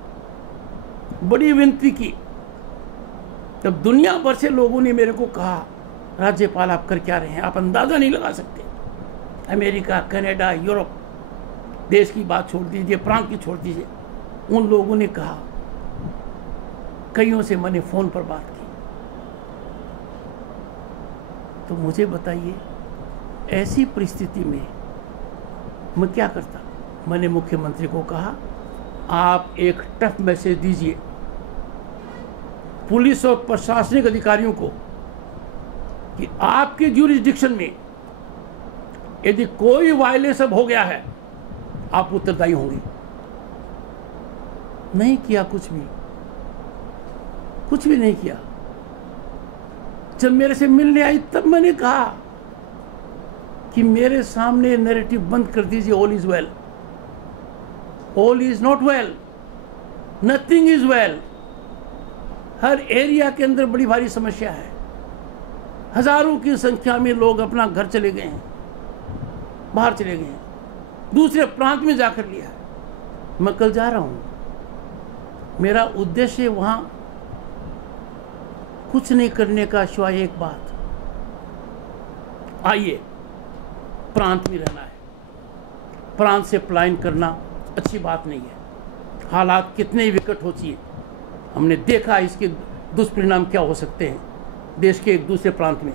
बड़ी विनती की। तब दुनिया भर से लोगों ने मेरे को कहा, राज्यपाल आप कर क्या रहे हैं, आप अंदाजा नहीं लगा सकते। अमेरिका, कनाडा, यूरोप, देश की बात छोड़ दीजिए, प्रांत की छोड़ दीजिए। उन लोगों ने कहा, कईयों से मैंने फोन पर बात की। तो मुझे बताइए, ऐसी परिस्थिति में मैं क्या करता? मैंने मुख्यमंत्री को कहा, आप एक टफ मैसेज दीजिए पुलिस और प्रशासनिक अधिकारियों को कि आपके ज्यूरिसडिक्शन में यदि कोई वायलेशन हो गया है आप उत्तरदायी होंगे। नहीं किया, कुछ भी नहीं किया। जब मेरे से मिलने आई तब मैंने कहा कि मेरे सामने नैरेटिव बंद कर दीजिए, all is well. All is not well, nothing is well. Her area के अंदर बड़ी भारी समस्या है। हजारों की संख्या में लोग अपना घर चले गए हैं, बाहर चले गए हैं, दूसरे प्रांत में जाकर लिया है। मैं कल जा रहा हूं। मेरा उद्देश्य वहां कुछ नहीं करने का, सिवाय एक बात, आइए प्रांत में रहना है। प्रांत से पलायन करना अच्छी बात नहीं है। हालात कितने ही विकट हो चाहिए, हमने देखा इसके दुष्परिणाम क्या हो सकते हैं देश के एक दूसरे प्रांत में,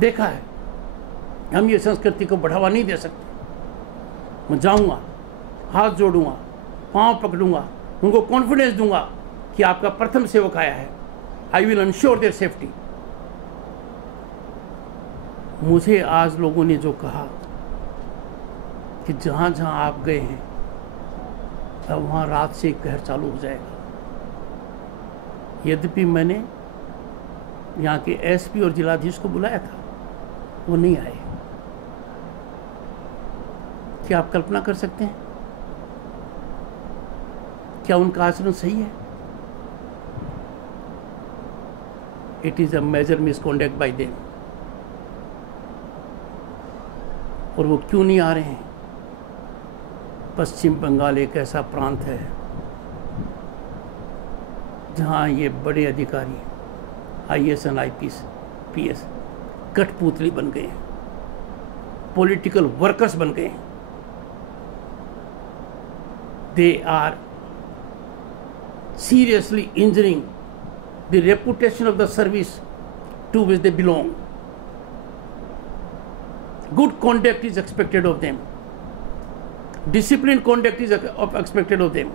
देखा है। हम ये संस्कृति को बढ़ावा नहीं दे सकते। मैं जाऊंगा, हाथ जोड़ूंगा, पांव पकड़ूंगा, उनको कॉन्फिडेंस दूंगा कि आपका प्रथम सेवक आया है। I will ensure their safety. मुझे आज लोगों ने जो कहा कि जहां जहां आप गए हैं अब वहां रात से कहर चालू हो जाएगा। यद्यपि मैंने यहाँ के एसपी और जिलाधीश को बुलाया था, वो नहीं आए। क्या आप कल्पना कर सकते हैं? क्या उनका आचरण सही है? it is a major misconduct by them. और वो क्यों नहीं आ रहे हैं? पश्चिम बंगाल एक ऐसा प्रांत है जहाँ ये बड़े अधिकारी IAS और IPS कठपुतली बन गए हैं, पॉलिटिकल वर्कर्स बन गए हैं. They are seriously injuring the reputation of the service to which they belong. Good conduct is expected of them. Disciplined conduct is expected of them.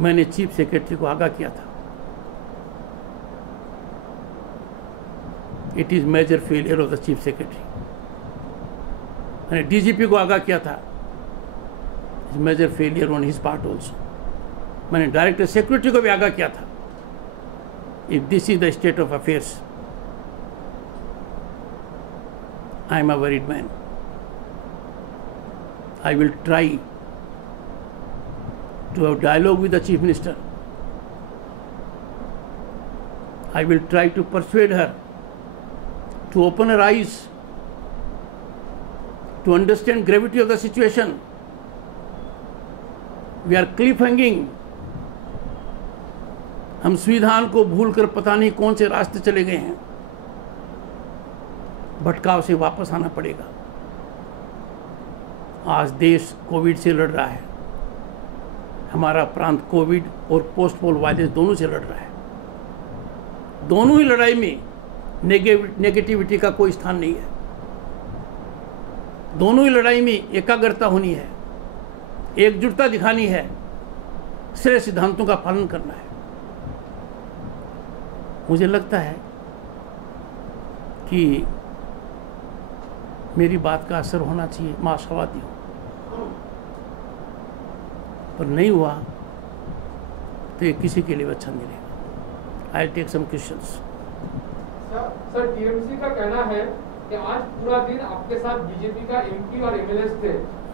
मैंने चीफ सेक्रेटरी को आगाह किया था. It is major failure of the chief secretary. मैंने DGP को आगाह किया था. It's major failure on his part also. मैंने डायरेक्टर सेक्रेटरी को भी आगाह किया था. If this is the state of affairs, I am a worried man. I will try to have dialogue with the Chief Minister. I will try to persuade her to open her eyes, to understand gravity of the situation. We are cliffhanging. हम संविधान को भूलकर पता नहीं कौन से रास्ते चले गए हैं. भटकाव से वापस आना पड़ेगा. आज देश कोविड से लड़ रहा है. हमारा प्रांत कोविड और पोस्ट पोल वायलेंस दोनों से लड़ रहा है. दोनों ही लड़ाई में नेगेटिविटी का कोई स्थान नहीं है. दोनों ही लड़ाई में एकाग्रता होनी है, एकजुटता दिखानी है, श्रेय सिद्धांतों का पालन करना है. मुझे लगता है कि मेरी बात का असर होना चाहिए. मैं आशावादी हूँ, पर नहीं हुआ तो ये किसी के लिए अच्छा नहीं रहेगा. I take some questions. Sir TMC का कहना है कि आज पूरा दिन आपके साथ बीजेपी का एमपी और एमएलए थे.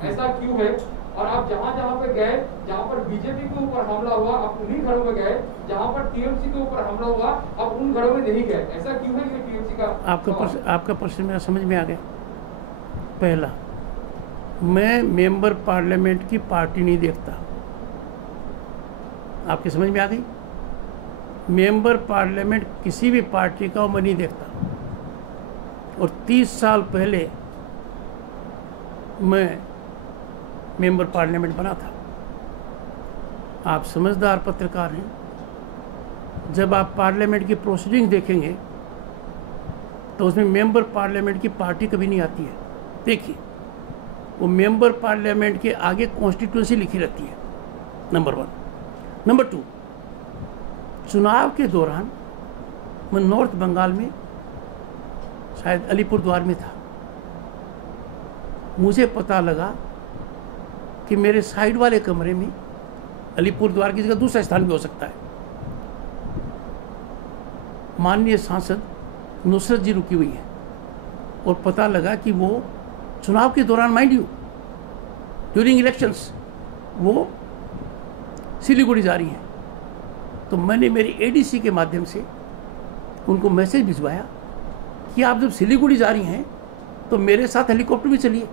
ऐसा क्यों है? और आप जहाँ पे गए, जहाँ पर बीजेपी के ऊपर हमला हुआ, आप उन्हीं घरों में गए. जहाँ पर टीएमसी के ऊपर हमला हुआ, आप उन घरों में नहीं गए. ऐसा क्यों है? ये टीएमसी का आपका प्रश्न मेरा समझ में आ गया. पहला, मैं मेंबर पार्लियामेंट की पार्टी नहीं देखता. आपकी समझ में आ गई? मेंबर पार्लियामेंट किसी भी पार्टी का मैं नहीं देखता. और 30 साल पहले मैं मेंबर पार्लियामेंट बना था. आप समझदार पत्रकार हैं. जब आप पार्लियामेंट की प्रोसीडिंग देखेंगे तो उसमें मेंबर पार्लियामेंट की पार्टी कभी नहीं आती है. देखिए, वो मेंबर पार्लियामेंट के आगे कॉन्स्टिट्यूंसी लिखी रहती है. नंबर 1. नंबर 2, चुनाव के दौरान मैं नॉर्थ बंगाल में शायद अलीपुरद्वार में था. मुझे पता लगा कि मेरे साइड वाले कमरे में अलीपुरद्वार की जगह दूसरा स्थान भी हो सकता है. माननीय सांसद नुसरत जी रुकी हुई है और पता लगा कि वो चुनाव के दौरान, माइंड यू, ड्यूरिंग इलेक्शंस, वो सिलीगुड़ी जा रही हैं. तो मैंने मेरी एडीसी के माध्यम से उनको मैसेज भिजवाया कि आप जब सिलीगुड़ी जा रही हैं तो मेरे साथ हेलीकॉप्टर भी चलिए.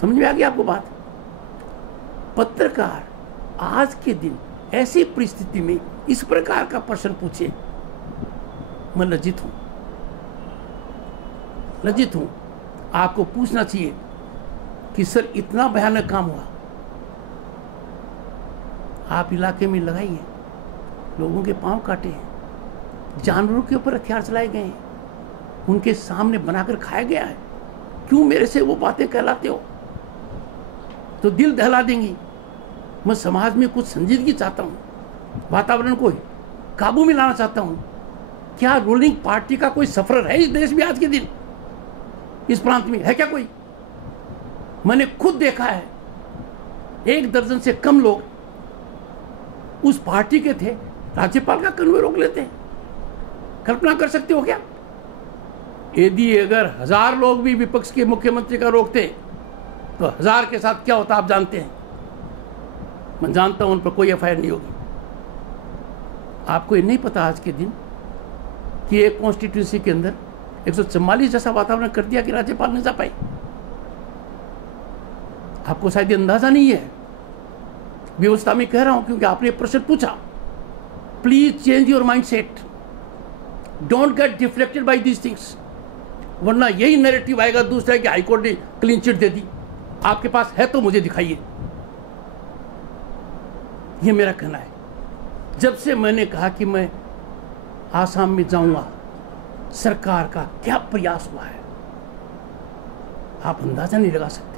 समझ में आ गई आपको बात? पत्रकार आज के दिन ऐसी परिस्थिति में इस प्रकार का प्रश्न पूछे, मैं लज्जित हूं. आपको पूछना चाहिए कि सर इतना भयानक काम हुआ, आप इलाके में लगाई हैं, लोगों के पांव काटे हैं, जानवरों के ऊपर हथियार चलाए गए हैं, उनके सामने बनाकर खाया गया है. क्यों मेरे से वो बातें कहलाते हो? तो दिल दहला देंगी. मैं समाज में कुछ संजीदगी चाहता हूँ, वातावरण को काबू में लाना चाहता हूँ. क्या रूलिंग पार्टी का कोई सफर है इस देश में आज के दिन, इस प्रांत में है क्या कोई? मैंने खुद देखा है, 1 दर्जन से कम लोग उस पार्टी के थे, राज्यपाल का कन्वे रोक लेते हैं. कल्पना कर सकते हो क्या? यदि अगर 1000 लोग भी विपक्ष के मुख्यमंत्री का रोकते तो 1000 के साथ क्या होता आप जानते हैं. मैं जानता हूं उन पर कोई एफआईआर नहीं होगी. आपको ये नहीं पता आज के दिन कि एक कॉन्स्टिट्यूंसी के अंदर 144 जैसा वातावरण कर दिया कि राज्यपाल नहीं जा पाए? आपको शायद अंदाजा नहीं है। व्यवस्था में कह रहा हूं क्योंकि आपने प्रश्न पूछा। Please change your mind set, don't get deflected by these things, वरना यही नैरेटिव आएगा दूसरा कि हाईकोर्ट ने क्लीन चिट दे दी। आपके पास है तो मुझे दिखाइए। ये मेरा कहना है। जब से मैंने कहा कि मैं आसाम में जाऊंगा, सरकार का क्या प्रयास हुआ है आप अंदाजा नहीं लगा सकते।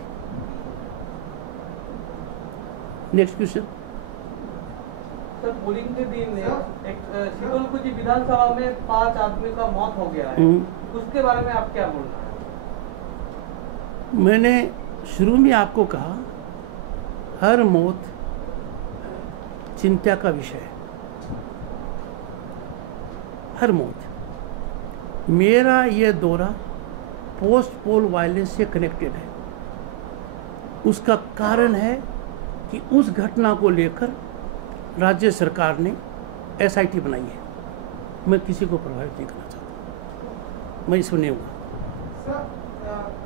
Next question. सर, पोलिंग के दिन शीतलकुची विधानसभा में 5 आदमी का मौत हो गया है, उसके बारे में आप क्या बोलना है? मैंने शुरू में आपको कहा हर मौत चिंता का विषय है, हर मौत। मेरा ये दौरा पोस्ट पोल वायलेंस से कनेक्टेड है। उसका कारण है कि उस घटना को लेकर राज्य सरकार ने SIT बनाई है। मैं किसी को प्रभावित नहीं करना चाहता, मैं इसमें नहीं हुआ। सर,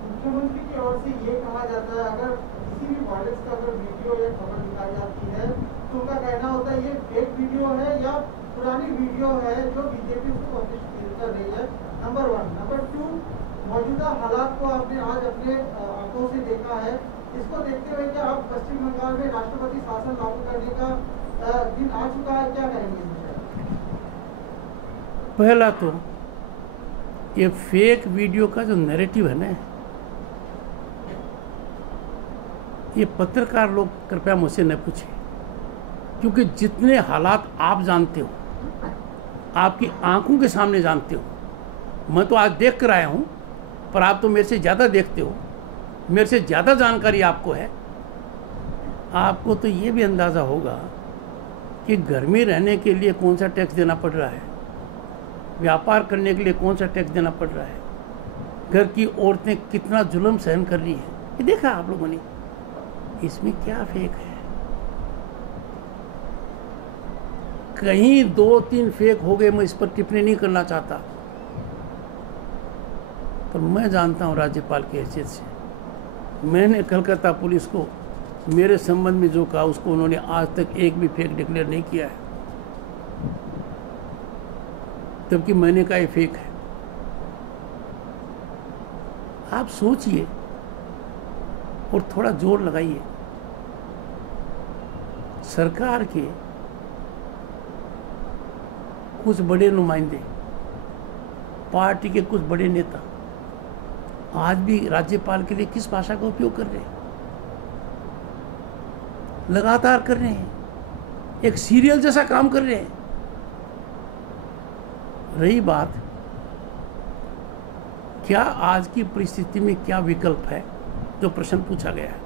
मुख्यमंत्री की ओर से ये कहा जाता है अगर किसी भी वायलेंस का अगर वीडियो या खबर निकाली जाती है तो उनका कहना होता है ये फेक वीडियो है या पुरानी वीडियो है जो बीजेपी उसको पब्लिश कर रही है। नंबर 1। नंबर 2, मौजूदा हालात को आपने आज अपने आंखों से देखा है। इसको देखते हुए क्या आप पश्चिम बंगाल में राष्ट्रपति शासन लागू करने का दिन आ चुका है, क्या कहेंगे? पहला तो ये फेक वीडियो का जो नैरेटिव है ना, ये पत्रकार लोग कृपया मुझसे न पूछें, क्योंकि जितने हालात आप जानते हो, आपकी आंखों के सामने जानते हो, मैं तो आज देख कर आया हूँ, पर आप तो मेरे से ज़्यादा देखते हो, मेरे से ज़्यादा जानकारी आपको है। आपको तो ये भी अंदाज़ा होगा कि घर में रहने के लिए कौन सा टैक्स देना पड़ रहा है, व्यापार करने के लिए कौन सा टैक्स देना पड़ रहा है, घर की औरतें कितना जुल्म सहन कर रही हैं, ये देखा आप लोगों ने। इसमें क्या फेक है? कहीं 2-3 फेक हो गए, मैं इस पर टिप्पणी नहीं करना चाहता, पर मैं जानता हूं राज्यपाल की हैसियत से, मैंने कलकत्ता पुलिस को मेरे संबंध में जो कहा उसको उन्होंने आज तक एक भी फेक डिक्लेयर नहीं किया है, जबकि मैंने कहा ये फेक है। आप सोचिए और थोड़ा जोर लगाइए। सरकार के कुछ बड़े नुमाइंदे, पार्टी के कुछ बड़े नेता आज भी राज्यपाल के लिए किस भाषा का उपयोग कर रहे हैं? लगातार कर रहे हैं, एक सीरियल जैसा काम कर रहे हैं। रही बात क्या आज की परिस्थिति में क्या विकल्प है, जो प्रश्न पूछा गया है,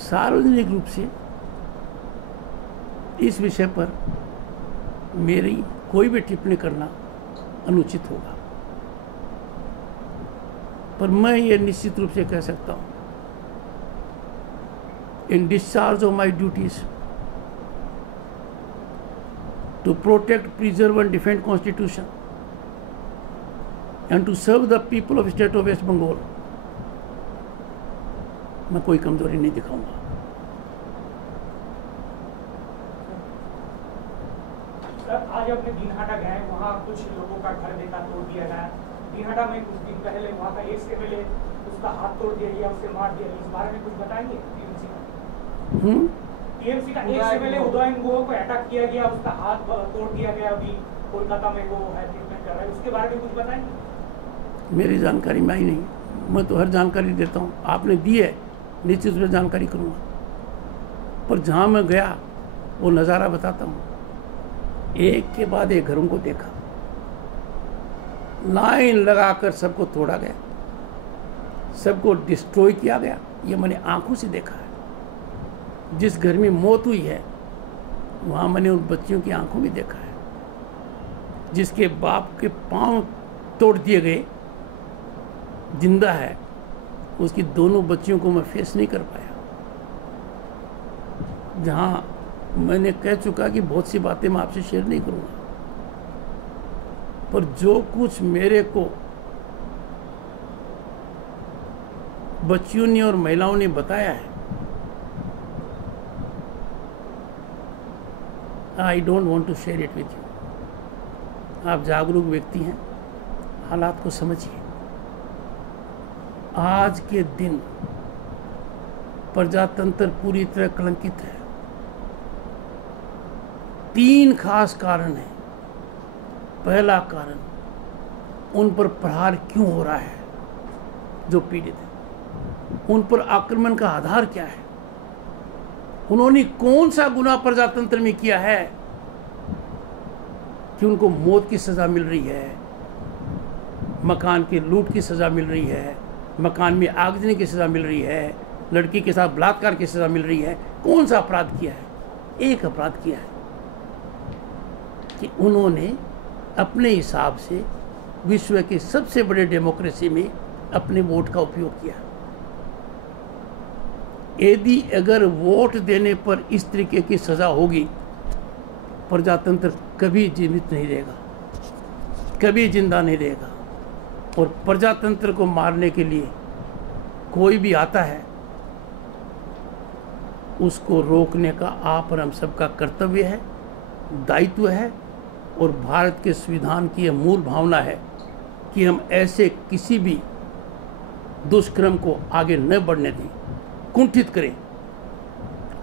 सार्वजनिक रूप से इस विषय पर मेरी कोई भी टिप्पणी करना अनुचित होगा, पर मैं ये निश्चित रूप से कह सकता हूं, इन discharge of my duties to protect, preserve and defend Constitution and to serve the people of state of West Bengal, मैं कोई कमजोरी नहीं दिखाऊंगा। सर, आज अपने दीनहाटा गए, वहाँ कुछ लोगों का घर देखा तोड़ दिया गया। दीनहाटा में कुछ दिन पहले वहाँ का एक MLA उसका हाथ तोड़ दिया गया, उसे मार दिया गया, इस बारे में कुछ बताएंगे? टीएमसी का एक MLA उदयन गुहा को अटैक किया गया, उसका हाथ तोड़ दिया गया, अभी कोलकाता में वो है ट्रीटमेंट कर रहा है, उसके बारे में कुछ बताएंगे? मेरी जानकारी में आई नहीं, मैं तो हर जानकारी देता हूँ, आपने दी है निश्चित रूप से जानकारी करूँगा, पर जहाँ मैं गया वो नज़ारा बताता हूँ। एक के बाद एक घरों को देखा, लाइन लगाकर सबको तोड़ा गया, सबको डिस्ट्रॉय किया गया, ये मैंने आंखों से देखा है। जिस घर में मौत हुई है वहाँ मैंने उन बच्चियों की आंखों में देखा है, जिसके बाप के पांव तोड़ दिए गए, जिंदा है, उसकी दोनों बच्चियों को मैं फेस नहीं कर पाया। जहाँ मैंने कह चुका कि बहुत सी बातें मैं आपसे शेयर नहीं करूंगा, पर जो कुछ मेरे को बच्चियों ने और महिलाओं ने बताया है, I don't want to share it with you. आप जागरूक व्यक्ति हैं, हालात को समझिए। आज के दिन प्रजातंत्र पूरी तरह कलंकित है। 3 खास कारण हैं। पहला कारण, उन पर प्रहार क्यों हो रहा है जो पीड़ित है, उन पर आक्रमण का आधार क्या है, उन्होंने कौन सा गुनाह प्रजातंत्र में किया है कि उनको मौत की सजा मिल रही है, मकान की लूट की सजा मिल रही है, मकान में आग देने की सजा मिल रही है, लड़की के साथ बलात्कार की सजा मिल रही है। कौन सा अपराध किया है? एक अपराध किया है कि उन्होंने अपने हिसाब से विश्व के सबसे बड़े डेमोक्रेसी में अपने वोट का उपयोग किया। यदि अगर वोट देने पर इस तरीके की सजा होगी, प्रजातंत्र कभी जीवित नहीं रहेगा, कभी जिंदा नहीं रहेगा। और प्रजातंत्र को मारने के लिए कोई भी आता है, उसको रोकने का आप और हम सबका कर्तव्य है, दायित्व है। और भारत के संविधान की यह मूल भावना है कि हम ऐसे किसी भी दुष्कर्म को आगे न बढ़ने दें, कुंठित करें।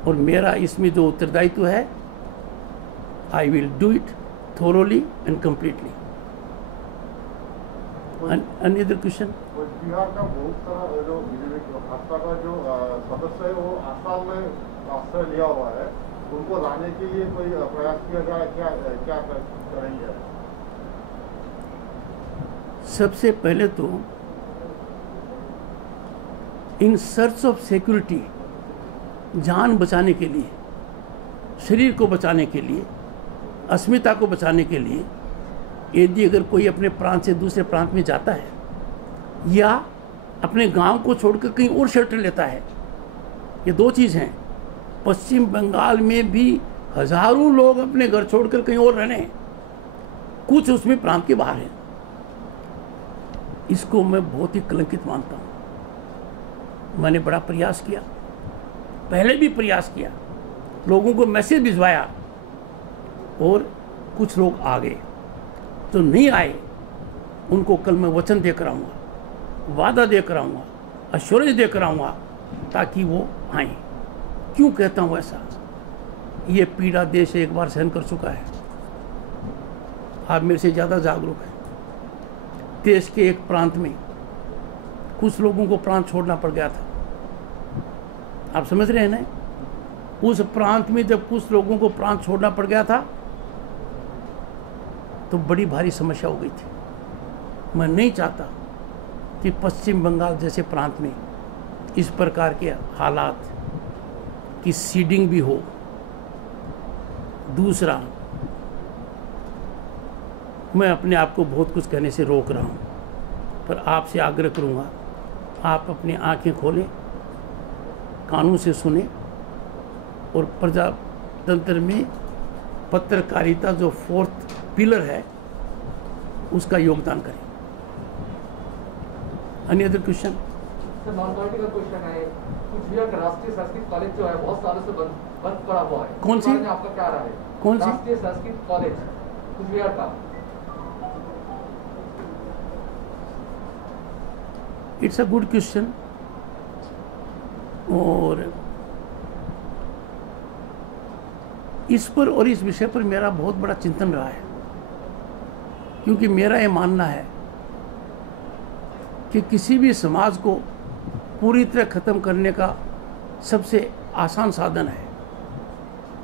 और मेरा इसमें जो उत्तरदायित्व है, I will do it thoroughly and completely. Any other question? Bihar का बहुत सारा जो बीजेपी भाजपा का जो सदस्य है वो आसाम में आश्रय लिया हुआ है, उनको लाने के लिए कोई प्रयास किया जाए, क्या करेंगे? सबसे पहले तो इन सर्च ऑफ सिक्योरिटी, जान बचाने के लिए, शरीर को बचाने के लिए, अस्मिता को बचाने के लिए, यदि अगर कोई अपने प्रांत से दूसरे प्रांत में जाता है या अपने गांव को छोड़कर कहीं और शेल्टर लेता है, ये 2 चीज़ हैं। पश्चिम बंगाल में भी हजारों लोग अपने घर छोड़कर कहीं और रहने हैं, कुछ उसमें प्रांत के बाहर हैं। इसको मैं बहुत ही कलंकित मानता हूँ। मैंने बड़ा प्रयास किया, पहले भी प्रयास किया, लोगों को मैसेज भिजवाया, और कुछ लोग आ गए। जो नहीं आए उनको कल मैं वचन देकर आऊँगा, वादा देकर आऊँगा, अश्योरेंस देकर आऊँगा, ताकि वो आएँ। क्यों कहता हूँ ऐसा? ये पीड़ा देश एक बार सहन कर चुका है। आप मेरे से ज़्यादा जागरूक हैं। देश के एक प्रांत में कुछ लोगों को प्रांत छोड़ना पड़ गया था। आप समझ रहे हैं ना? उस प्रांत में जब कुछ लोगों को प्रांत छोड़ना पड़ गया था तो बड़ी भारी समस्या हो गई थी। मैं नहीं चाहता कि पश्चिम बंगाल जैसे प्रांत में इस प्रकार के हालात की सीडिंग भी हो। दूसरा, मैं अपने आप को बहुत कुछ कहने से रोक रहा हूँ, पर आपसे आग्रह करूँगा, आप अपनी आंखें खोलें, कानून से सुने, और प्रजातंत्र में पत्रकारिता जो 4th पिलर है उसका योगदान करें। Any other question? Sir, non political question है। कुछ भी राष्ट्रीय संस्कृत कॉलेज जो है बहुत सालों से बंद पड़ा हुआ है। कौन सी? आपका क्या राय है? कौन सी? राष्ट्रीय संस्कृत कॉलेज कुछ भी का। It's a good question. और इस पर और इस विषय पर मेरा बहुत बड़ा चिंतन रहा है, क्योंकि मेरा ये मानना है कि किसी भी समाज को पूरी तरह ख़त्म करने का सबसे आसान साधन है,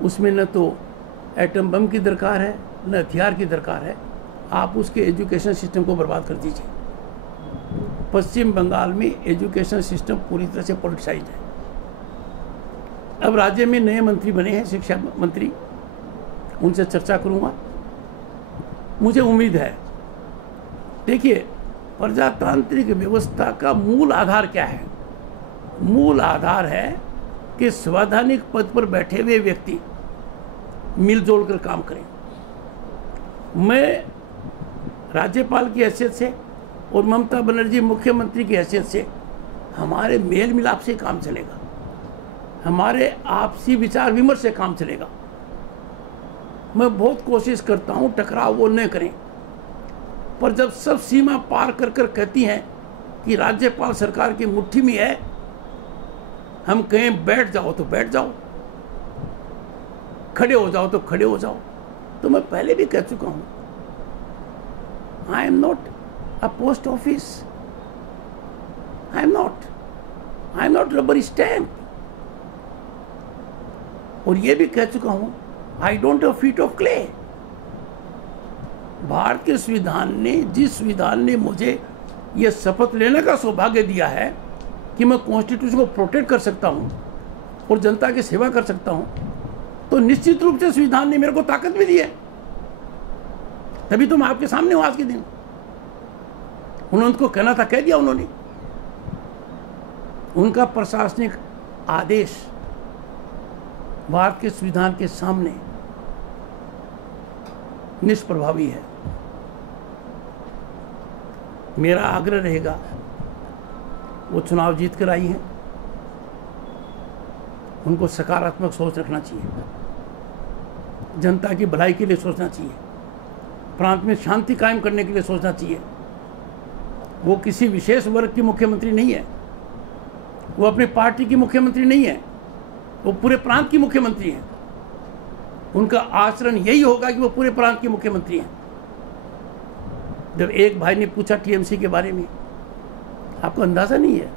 उसमें न तो एटम बम की दरकार है, न हथियार की दरकार है। आप उसके एजुकेशन सिस्टम को बर्बाद कर दीजिए। पश्चिम बंगाल में एजुकेशन सिस्टम पूरी तरह से पॉलिटिसाइज्ड है। अब राज्य में नए मंत्री बने हैं, शिक्षा मंत्री, उनसे चर्चा करूंगा। मुझे उम्मीद है, देखिए, प्रजातांत्रिक व्यवस्था का मूल आधार क्या है? मूल आधार है कि संवैधानिक पद पर बैठे हुए व्यक्ति मिलजुल कर काम करें। मैं राज्यपाल की हैसियत से और ममता बनर्जी मुख्यमंत्री की हैसियत से हमारे मेल मिलाप से काम चलेगा, हमारे आपसी विचार विमर्श से काम चलेगा। मैं बहुत कोशिश करता हूं टकराव वो न करें, पर जब सब सीमा पार कर कर कहती हैं कि राज्यपाल सरकार की मुट्ठी में है, हम कहें बैठ जाओ तो बैठ जाओ, खड़े हो जाओ तो खड़े हो जाओ, तो मैं पहले भी कह चुका हूं, I am not a post office, I am not rubber stamp. और ये भी कह चुका हूं, I don't have feet of clay. भारतीय संविधान ने, जिस संविधान ने मुझे यह शपथ लेने का सौभाग्य दिया है कि मैं कॉन्स्टिट्यूशन को प्रोटेक्ट कर सकता हूं और जनता की सेवा कर सकता हूं, तो निश्चित रूप से संविधान ने मेरे को ताकत भी दी है। तभी तो मैं आपके सामने हूं आज के दिन। उन्होंने को कहना था, कह दिया उन्होंने। उनका प्रशासनिक आदेश भारत के संविधान के सामने निष्प्रभावी है। मेरा आग्रह रहेगा, वो चुनाव जीत कर आई हैं, उनको सकारात्मक सोच रखना चाहिए, जनता की भलाई के लिए सोचना चाहिए, प्रांत में शांति कायम करने के लिए सोचना चाहिए। वो किसी विशेष वर्ग की मुख्यमंत्री नहीं है, वो अपनी पार्टी की मुख्यमंत्री नहीं है, वो पूरे प्रांत की मुख्यमंत्री है। उनका आचरण यही होगा कि वो पूरे प्रांत की मुख्यमंत्री हैं। जब एक भाई ने पूछा टीएमसी के बारे में, आपको अंदाजा नहीं है,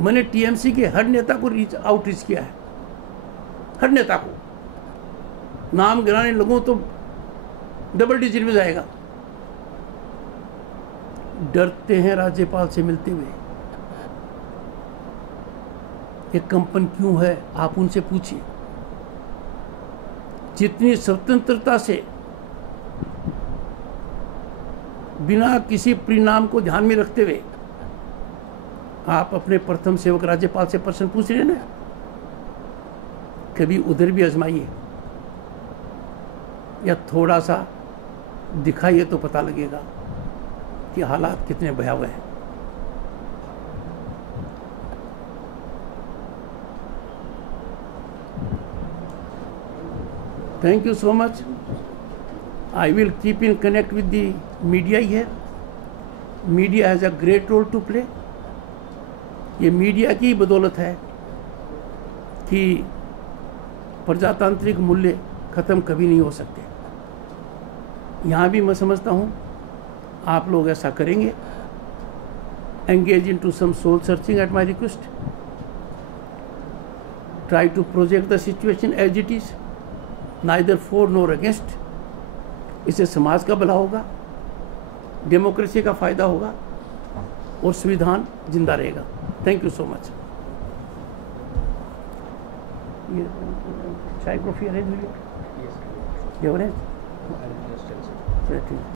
मैंने टीएमसी के हर नेता को आउटरीच किया है, हर नेता को। नाम गिनाने लगूं तो डबल डिजिट में जाएगा। डरते हैं राज्यपाल से मिलते हुए। ये कंपन क्यों है, आप उनसे पूछिए। जितनी स्वतंत्रता से, बिना किसी परिणाम को ध्यान में रखते हुए आप अपने प्रथम सेवक राज्यपाल से प्रश्न पूछ रहे हैं ना, कभी उधर भी आजमाइए, या थोड़ा सा दिखाइए तो पता लगेगा कि हालात कितने भयावह हैं। Thank you so much. I will keep in connect with the media here. Media has a great role to play. ये मीडिया की बदौलत है कि प्रजातांत्रिक मूल्य खत्म कभी नहीं हो सकते। यहाँ भी मैं समझता हूँ आप लोग ऐसा करेंगे। Engage into some soul searching at my request. Try to project the situation as it is. Neither for nor against. इससे समाज का भला होगा, डेमोक्रेसी का फायदा होगा और संविधान जिंदा रहेगा। Thank you so much. ये चाय कॉफी अरेंज हुई है?